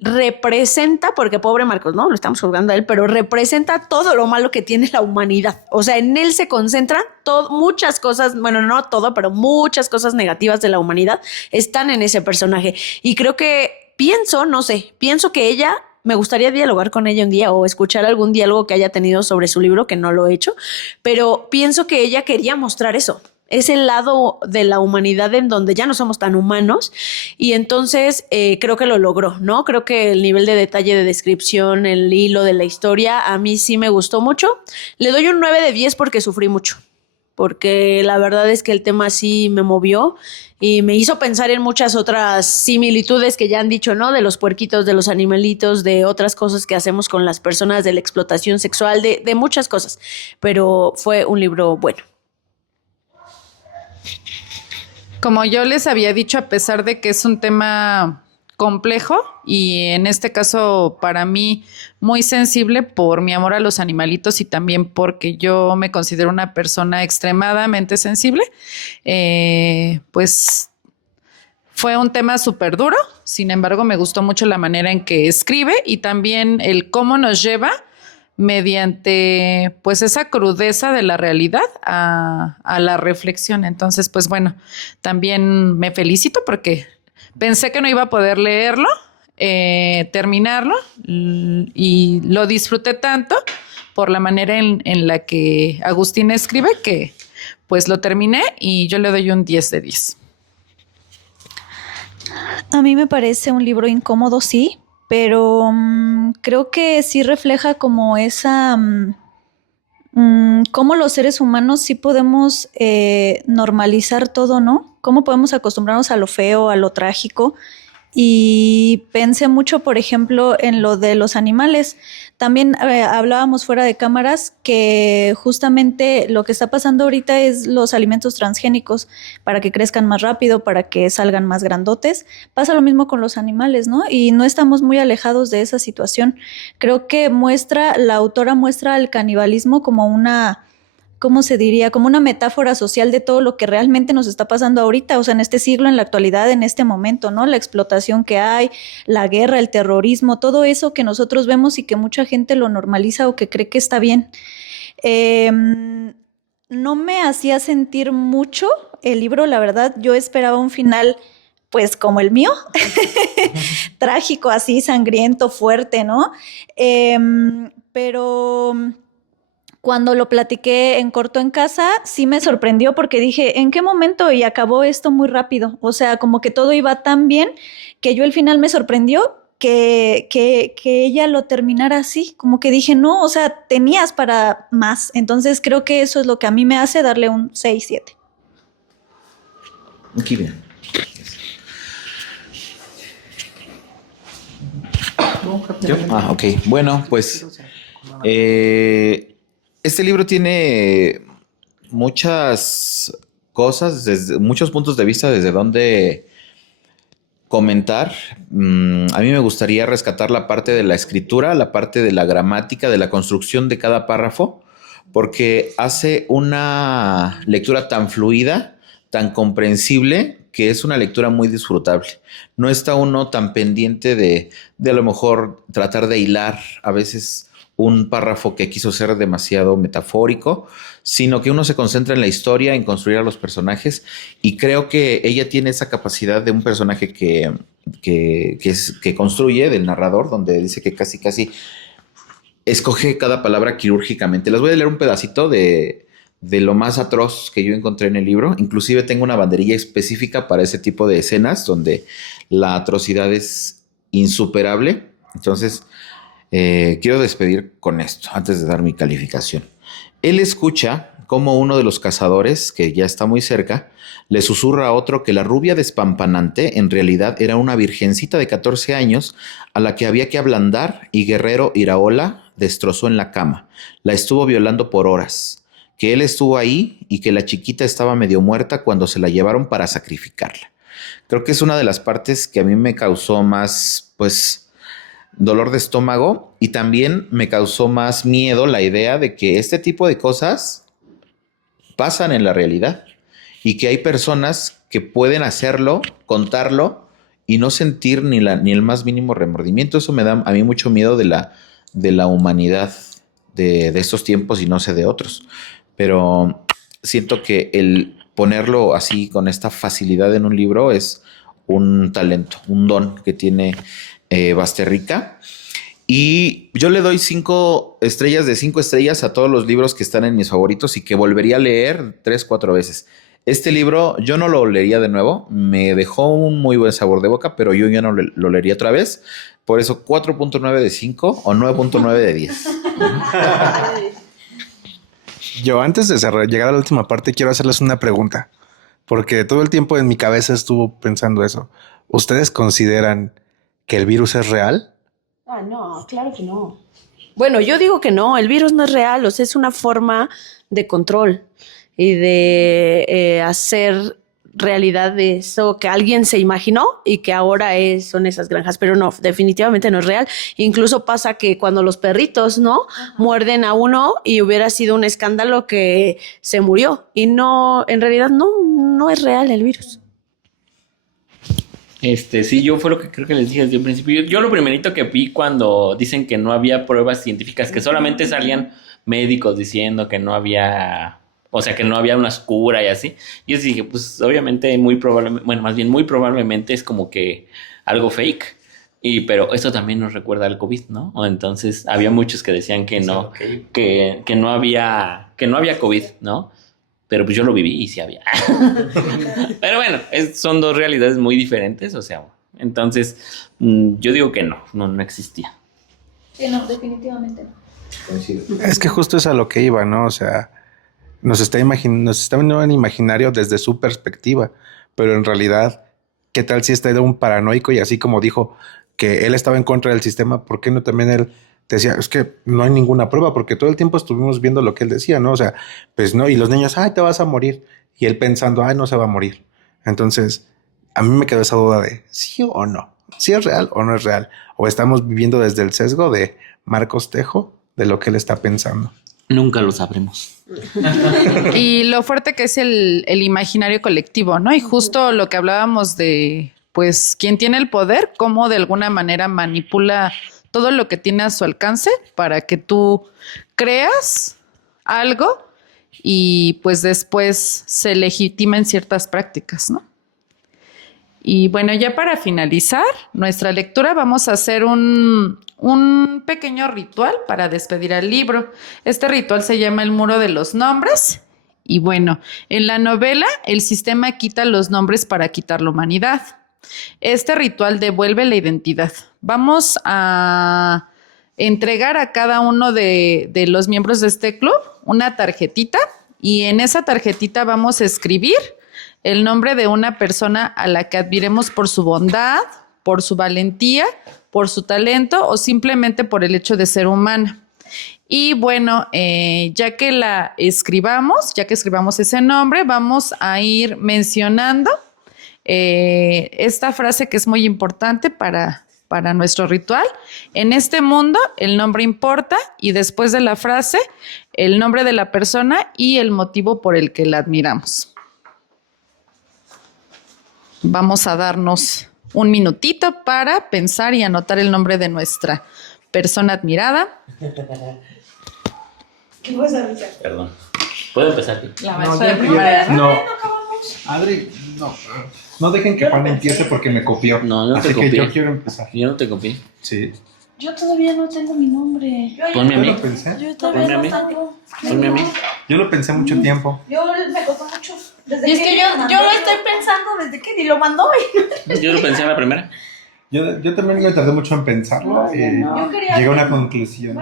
representa, porque pobre Marcos, ¿no? Lo estamos juzgando a él, pero representa todo lo malo que tiene la humanidad. O sea, en él se concentran muchas cosas, bueno, no todo, pero muchas cosas negativas de la humanidad están en ese personaje. Y creo que pienso que ella, me gustaría dialogar con ella un día o escuchar algún diálogo que haya tenido sobre su libro, que no lo he hecho, pero pienso que ella quería mostrar eso. Es el lado de la humanidad en donde ya no somos tan humanos y entonces creo que lo logró, ¿no? Creo que el nivel de detalle de descripción, el hilo de la historia, a mí sí me gustó mucho. Le doy un 9 de 10 porque sufrí mucho, porque la verdad es que el tema sí me movió y me hizo pensar en muchas otras similitudes que ya han dicho, ¿no? De los puerquitos, de los animalitos, de otras cosas que hacemos con las personas, de la explotación sexual, de muchas cosas, pero fue un libro bueno. Como yo les había dicho, a pesar de que es un tema complejo y en este caso para mí muy sensible por mi amor a los animalitos y también porque yo me considero una persona extremadamente sensible, pues fue un tema súper duro. Sin embargo, me gustó mucho la manera en que escribe y también el cómo nos lleva mediante pues esa crudeza de la realidad a la reflexión. Entonces, pues bueno, también me felicito porque pensé que no iba a poder leerlo, terminarlo y lo disfruté tanto por la manera en la que Agustín escribe que pues lo terminé y yo le doy un 10 de 10. A mí me parece un libro incómodo, sí, pero creo que sí refleja como esa, cómo los seres humanos sí podemos normalizar todo, ¿no? Cómo podemos acostumbrarnos a lo feo, a lo trágico. Y pensé mucho, por ejemplo, en lo de los animales. También hablábamos fuera de cámaras que justamente lo que está pasando ahorita es los alimentos transgénicos para que crezcan más rápido, para que salgan más grandotes. Pasa lo mismo con los animales, ¿no? Y no estamos muy alejados de esa situación. Creo que la autora muestra el canibalismo como una, ¿cómo se diría? Como una metáfora social de todo lo que realmente nos está pasando ahorita, o sea, en este siglo, en la actualidad, en este momento, ¿no? La explotación que hay, la guerra, el terrorismo, todo eso que nosotros vemos y que mucha gente lo normaliza o que cree que está bien. No me hacía sentir mucho el libro, la verdad. Yo esperaba un final pues como el mío, trágico, así, sangriento, fuerte, ¿no? Pero cuando lo platiqué en corto en casa, sí me sorprendió porque dije, ¿en qué momento? Y acabó esto muy rápido. O sea, como que todo iba tan bien que yo al final me sorprendió que ella lo terminara así. Como que dije, no, o sea, tenías para más. Entonces creo que eso es lo que a mí me hace darle un 6-7. Aquí bien. ¿Yo? Ok. Bueno, pues este libro tiene muchas cosas, desde muchos puntos de vista desde donde comentar. A mí me gustaría rescatar la parte de la escritura, la parte de la gramática, de la construcción de cada párrafo, porque hace una lectura tan fluida, tan comprensible, que es una lectura muy disfrutable. No está uno tan pendiente de a lo mejor tratar de hilar a veces un párrafo que quiso ser demasiado metafórico, sino que uno se concentra en la historia, en construir a los personajes, y creo que ella tiene esa capacidad de un personaje que construye, del narrador, donde dice que casi escoge cada palabra quirúrgicamente. Les voy a leer un pedacito de lo más atroz que yo encontré en el libro. Inclusive tengo una banderilla específica para ese tipo de escenas donde la atrocidad es insuperable. Entonces, Quiero despedir con esto, antes de dar mi calificación. Él escucha cómo uno de los cazadores, que ya está muy cerca, le susurra a otro que la rubia despampanante en realidad era una virgencita de 14 años a la que había que ablandar y Guerrero Iraola destrozó en la cama. La estuvo violando por horas. Que él estuvo ahí y que la chiquita estaba medio muerta cuando se la llevaron para sacrificarla. Creo que es una de las partes que a mí me causó más, pues, dolor de estómago y también me causó más miedo la idea de que este tipo de cosas pasan en la realidad y que hay personas que pueden hacerlo, contarlo y no sentir ni el más mínimo remordimiento. Eso me da a mí mucho miedo de la humanidad de estos tiempos y no sé de otros. Pero siento que el ponerlo así con esta facilidad en un libro es un talento, un don que tiene Basterrica. Y yo le doy 5 estrellas de 5 estrellas a todos los libros que están en mis favoritos y que volvería a leer 3, 4 veces. Este libro yo no lo leería de nuevo, me dejó un muy buen sabor de boca, pero yo ya no lo leería otra vez. Por eso 4.9 de 5 o 9.9 de 10. Yo antes de llegar a la última parte quiero hacerles una pregunta, porque todo el tiempo en mi cabeza estuvo pensando eso. ¿Ustedes consideran que el virus es real? Ah, no, claro que no. Bueno, yo digo que no, el virus no es real, o sea, es una forma de control y de hacer realidad de eso que alguien se imaginó y que ahora son esas granjas, pero no, definitivamente no es real. Incluso pasa que cuando los perritos, ¿no? Muerden a uno y hubiera sido un escándalo que se murió y no, en realidad no es real el virus. Sí, yo fue lo que creo que les dije desde el principio. Yo lo primerito que vi cuando dicen que no había pruebas científicas, que solamente salían médicos diciendo que no había, o sea, que no había una cura y así. Yo dije, pues obviamente muy probablemente es como que algo fake. Pero esto también nos recuerda al COVID, ¿no? O entonces había muchos que decían que no, que no había COVID, ¿no? Pero pues yo lo viví y sí había. Pero bueno, son dos realidades muy diferentes, o sea, entonces yo digo que no existía. Sí, no, definitivamente no. Es que justo es a lo que iba, ¿no? O sea, nos está viendo un imaginario desde su perspectiva, pero en realidad, ¿qué tal si está de un paranoico y así como dijo que él estaba en contra del sistema, ¿por qué no también él decía, es que no hay ninguna prueba, porque todo el tiempo estuvimos viendo lo que él decía, ¿no? O sea, pues no, y los niños, ay, te vas a morir. Y él pensando, ay, no se va a morir. Entonces, a mí me quedó esa duda de sí o no, si es real o no es real. O estamos viviendo desde el sesgo de Marcos Tejo, de lo que él está pensando. Nunca lo sabremos. Y lo fuerte que es el imaginario colectivo, ¿no? Y justo lo que hablábamos de, pues, quién tiene el poder, cómo de alguna manera manipula todo lo que tiene a su alcance para que tú creas algo y pues después se legitimen ciertas prácticas, ¿no? Y bueno, ya para finalizar nuestra lectura vamos a hacer un pequeño ritual para despedir al libro. Este ritual se llama el Muro de los Nombres. Y bueno, en la novela el sistema quita los nombres para quitar la humanidad. Este ritual devuelve la identidad. Vamos a entregar a cada uno de los miembros de este club una tarjetita y en esa tarjetita vamos a escribir el nombre de una persona a la que admiremos por su bondad, por su valentía, por su talento o simplemente por el hecho de ser humana. Y bueno, ya que escribamos ese nombre, vamos a ir mencionando esta frase que es muy importante para nuestro ritual. En este mundo el nombre importa y después de la frase el nombre de la persona y el motivo por el que la admiramos. Vamos a darnos un minutito para pensar y anotar el nombre de nuestra persona admirada. ¿Qué pasa, Richard? Perdón. ¿Puedo empezar aquí? La maestra de primaria. No. Adri, no. No dejen que Juan empiece porque me copió. No, yo no te Así que copié. yo quiero empezar. Yo no te copié. Sí. Yo todavía no tengo mi nombre. Ponme a mí. Yo lo pensé. Yo todavía Ponme no a mí. tengo. Ponme a mí. Yo lo pensé mucho tiempo. Yo me costó mucho. Desde Y es que que lo yo mandé, lo estoy pensando desde que ni lo mandó. Yo lo pensé en la primera. Yo también me tardé mucho en pensarlo y llegué a una conclusión.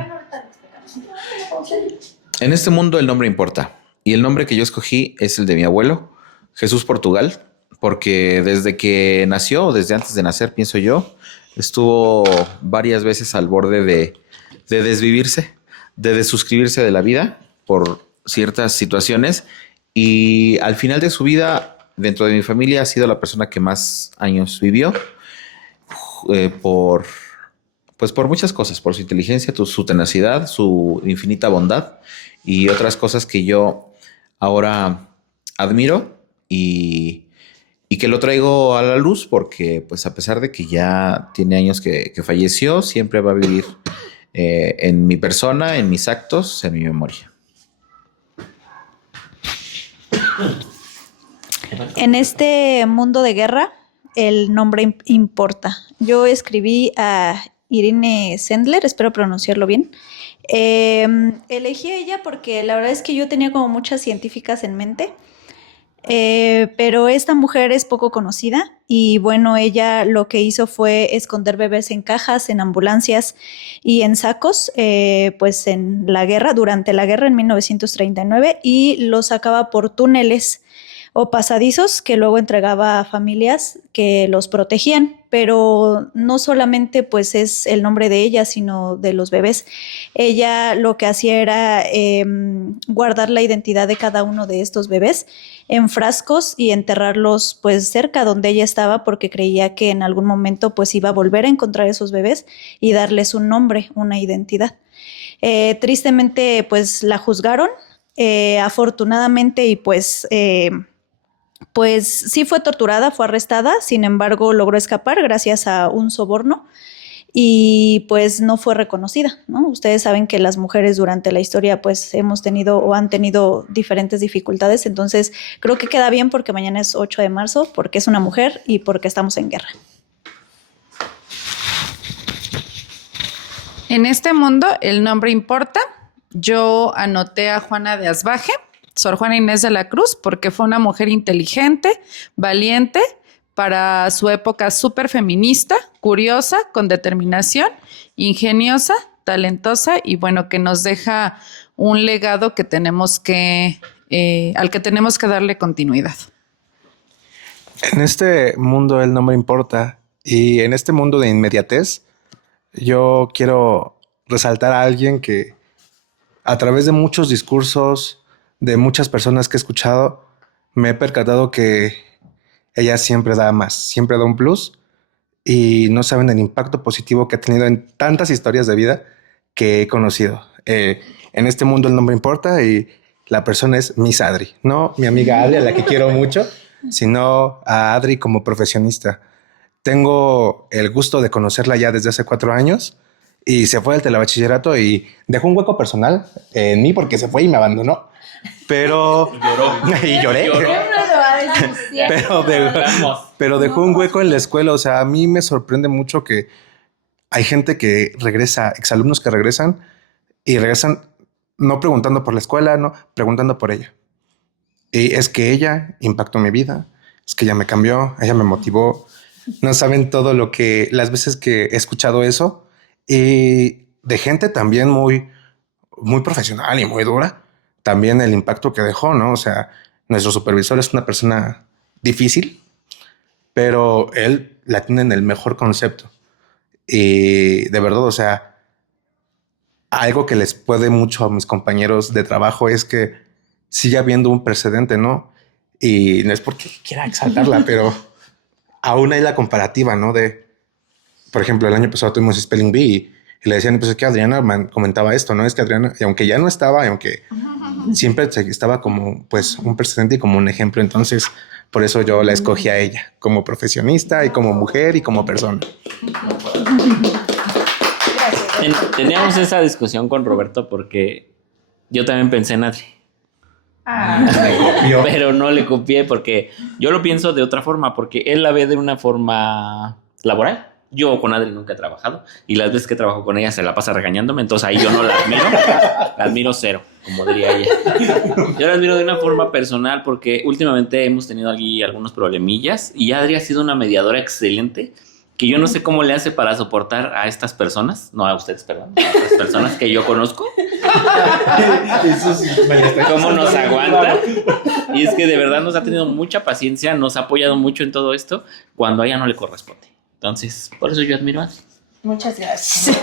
En este mundo el nombre importa. Y el nombre que yo escogí es el de mi abuelo, Jesús Portugal, porque desde que nació, o desde antes de nacer, pienso yo, estuvo varias veces al borde de desvivirse, de desuscribirse de la vida por ciertas situaciones. Y al final de su vida, dentro de mi familia, ha sido la persona que más años vivió. Por muchas cosas, por su inteligencia, su tenacidad, su infinita bondad y otras cosas que yo ahora admiro y que lo traigo a la luz porque, pues, a pesar de que ya tiene años que falleció, siempre va a vivir en mi persona, en mis actos, en mi memoria. En este mundo de guerra, el nombre importa. Yo escribí a Irene Sendler, espero pronunciarlo bien. Elegí a ella porque la verdad es que yo tenía como muchas científicas en mente, pero esta mujer es poco conocida y bueno, ella lo que hizo fue esconder bebés en cajas, en ambulancias y en sacos, pues en la guerra, durante la guerra en 1939 y los sacaba por túneles o pasadizos que luego entregaba a familias que los protegían, pero no solamente pues es el nombre de ella, sino de los bebés. Ella lo que hacía era guardar la identidad de cada uno de estos bebés en frascos y enterrarlos pues cerca donde ella estaba porque creía que en algún momento pues iba a volver a encontrar esos bebés y darles un nombre, una identidad. Tristemente pues la juzgaron, afortunadamente y pues sí fue torturada, fue arrestada, sin embargo logró escapar gracias a un soborno y pues no fue reconocida, ¿no? Ustedes saben que las mujeres durante la historia pues hemos tenido o han tenido diferentes dificultades, entonces creo que queda bien porque mañana es 8 de marzo, porque es una mujer y porque estamos en guerra. En este mundo el nombre importa. Yo anoté a Juana de Asbaje, Sor Juana Inés de la Cruz, porque fue una mujer inteligente, valiente, para su época súper feminista, curiosa, con determinación, ingeniosa, talentosa y bueno, que nos deja un legado que tenemos al que tenemos que darle continuidad. En este mundo el nombre importa y en este mundo de inmediatez yo quiero resaltar a alguien que a través de muchos discursos de muchas personas que he escuchado me he percatado que ella siempre da más, siempre da un plus y no saben el impacto positivo que ha tenido en tantas historias de vida que he conocido. En este mundo el nombre importa y la persona es Miss Adri, no mi amiga Adri, a la que quiero mucho, sino a Adri como profesionista. Tengo el gusto de conocerla ya desde hace 4 años y se fue del telebachillerato y dejó un hueco personal en mí porque se fue y me abandonó. Pero y lloré. Pero dejó un hueco en la escuela. O sea, a mí me sorprende mucho que hay gente que regresa, exalumnos que regresan y regresan no preguntando por la escuela, no preguntando por ella. Y es que ella impactó mi vida, es que ella me cambió, ella me motivó. No saben todo lo que las veces que he escuchado eso y de gente también muy, muy profesional y muy dura. También el impacto que dejó, ¿no? O sea, nuestro supervisor es una persona difícil, pero él la tiene en el mejor concepto. Y de verdad, o sea, algo que les puede mucho a mis compañeros de trabajo es que sigue habiendo un precedente, ¿no? Y no es porque quiera exaltarla, pero aún hay la comparativa, ¿no? De, por ejemplo, el año pasado tuvimos Spelling Bee y le decían, pues es que Adriana comentaba esto, ¿no? Es que Adriana, y aunque ya no estaba, y aunque siempre estaba como pues un precedente y como un ejemplo, entonces por eso yo la escogí a ella como profesionista y como mujer y como persona. Teníamos esa discusión con Roberto porque yo también pensé en Adri. Pero no le copié porque yo lo pienso de otra forma, porque él la ve de una forma laboral. Yo con Adri nunca he trabajado y las veces que trabajo con ella se la pasa regañándome, entonces ahí yo no la admiro, la admiro cero, como diría ella. Yo la admiro de una forma personal porque últimamente hemos tenido aquí algunos problemillas y Adri ha sido una mediadora excelente que yo no sé cómo le hace para soportar a estas personas, no a ustedes, perdón, a estas personas que yo conozco. ¿Cómo nos aguanta? Y es que de verdad nos ha tenido mucha paciencia, nos ha apoyado mucho en todo esto, cuando a ella no le corresponde. Entonces, por eso yo admiro a Adri. Muchas gracias.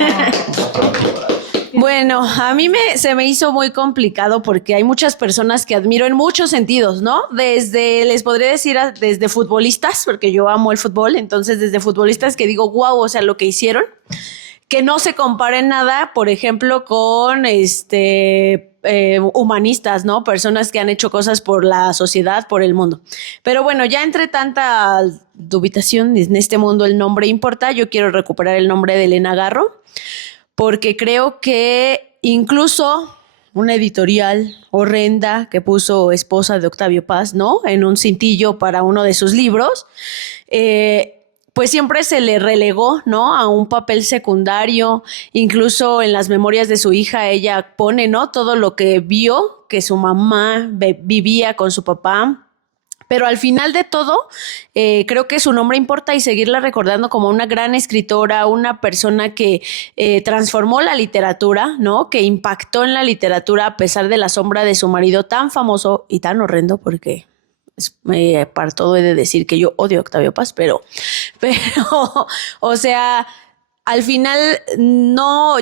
Bueno, a mí se me hizo muy complicado porque hay muchas personas que admiro en muchos sentidos, ¿no? Les podría decir desde futbolistas, porque yo amo el fútbol, entonces desde futbolistas que digo, wow, o sea, lo que hicieron, que no se compara en nada, por ejemplo, con humanistas, ¿no? Personas que han hecho cosas por la sociedad, por el mundo. Pero bueno, ya entre tanta dubitación en este mundo el nombre importa, yo quiero recuperar el nombre de Elena Garro, porque creo que incluso una editorial horrenda que puso esposa de Octavio Paz, ¿no? En un cintillo para uno de sus libros, pues siempre se le relegó, ¿no? A un papel secundario. Incluso en las memorias de su hija ella pone, ¿no? Todo lo que vio que su mamá vivía con su papá. Pero al final de todo, creo que su nombre importa y seguirla recordando como una gran escritora, una persona que transformó la literatura, ¿no? Que impactó en la literatura a pesar de la sombra de su marido tan famoso y tan horrendo, porque para todo he de decir que yo odio a Octavio Paz, pero, o sea, al final no,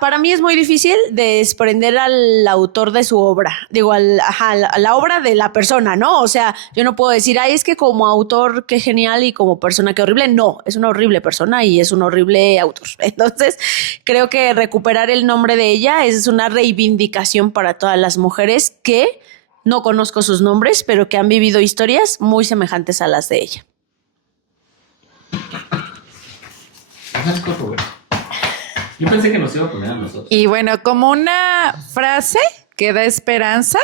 para mí es muy difícil desprender al autor de su obra, digo, a la obra de la persona, ¿no? O sea, yo no puedo decir, ay, es que como autor qué genial y como persona qué horrible. No, es una horrible persona y es un horrible autor. Entonces, creo que recuperar el nombre de ella es una reivindicación para todas las mujeres que no conozco sus nombres, pero que han vivido historias muy semejantes a las de ella. Yo pensé que nos iba a poner a nosotros. Y bueno, como una frase que da esperanza,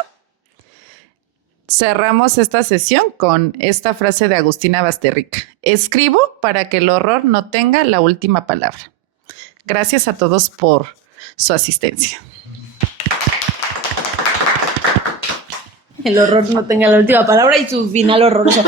cerramos esta sesión con esta frase de Agustina Basterrica. Escribo para que el horror no tenga la última palabra. Gracias a todos por su asistencia. El horror no tenga la última palabra y su final horroroso.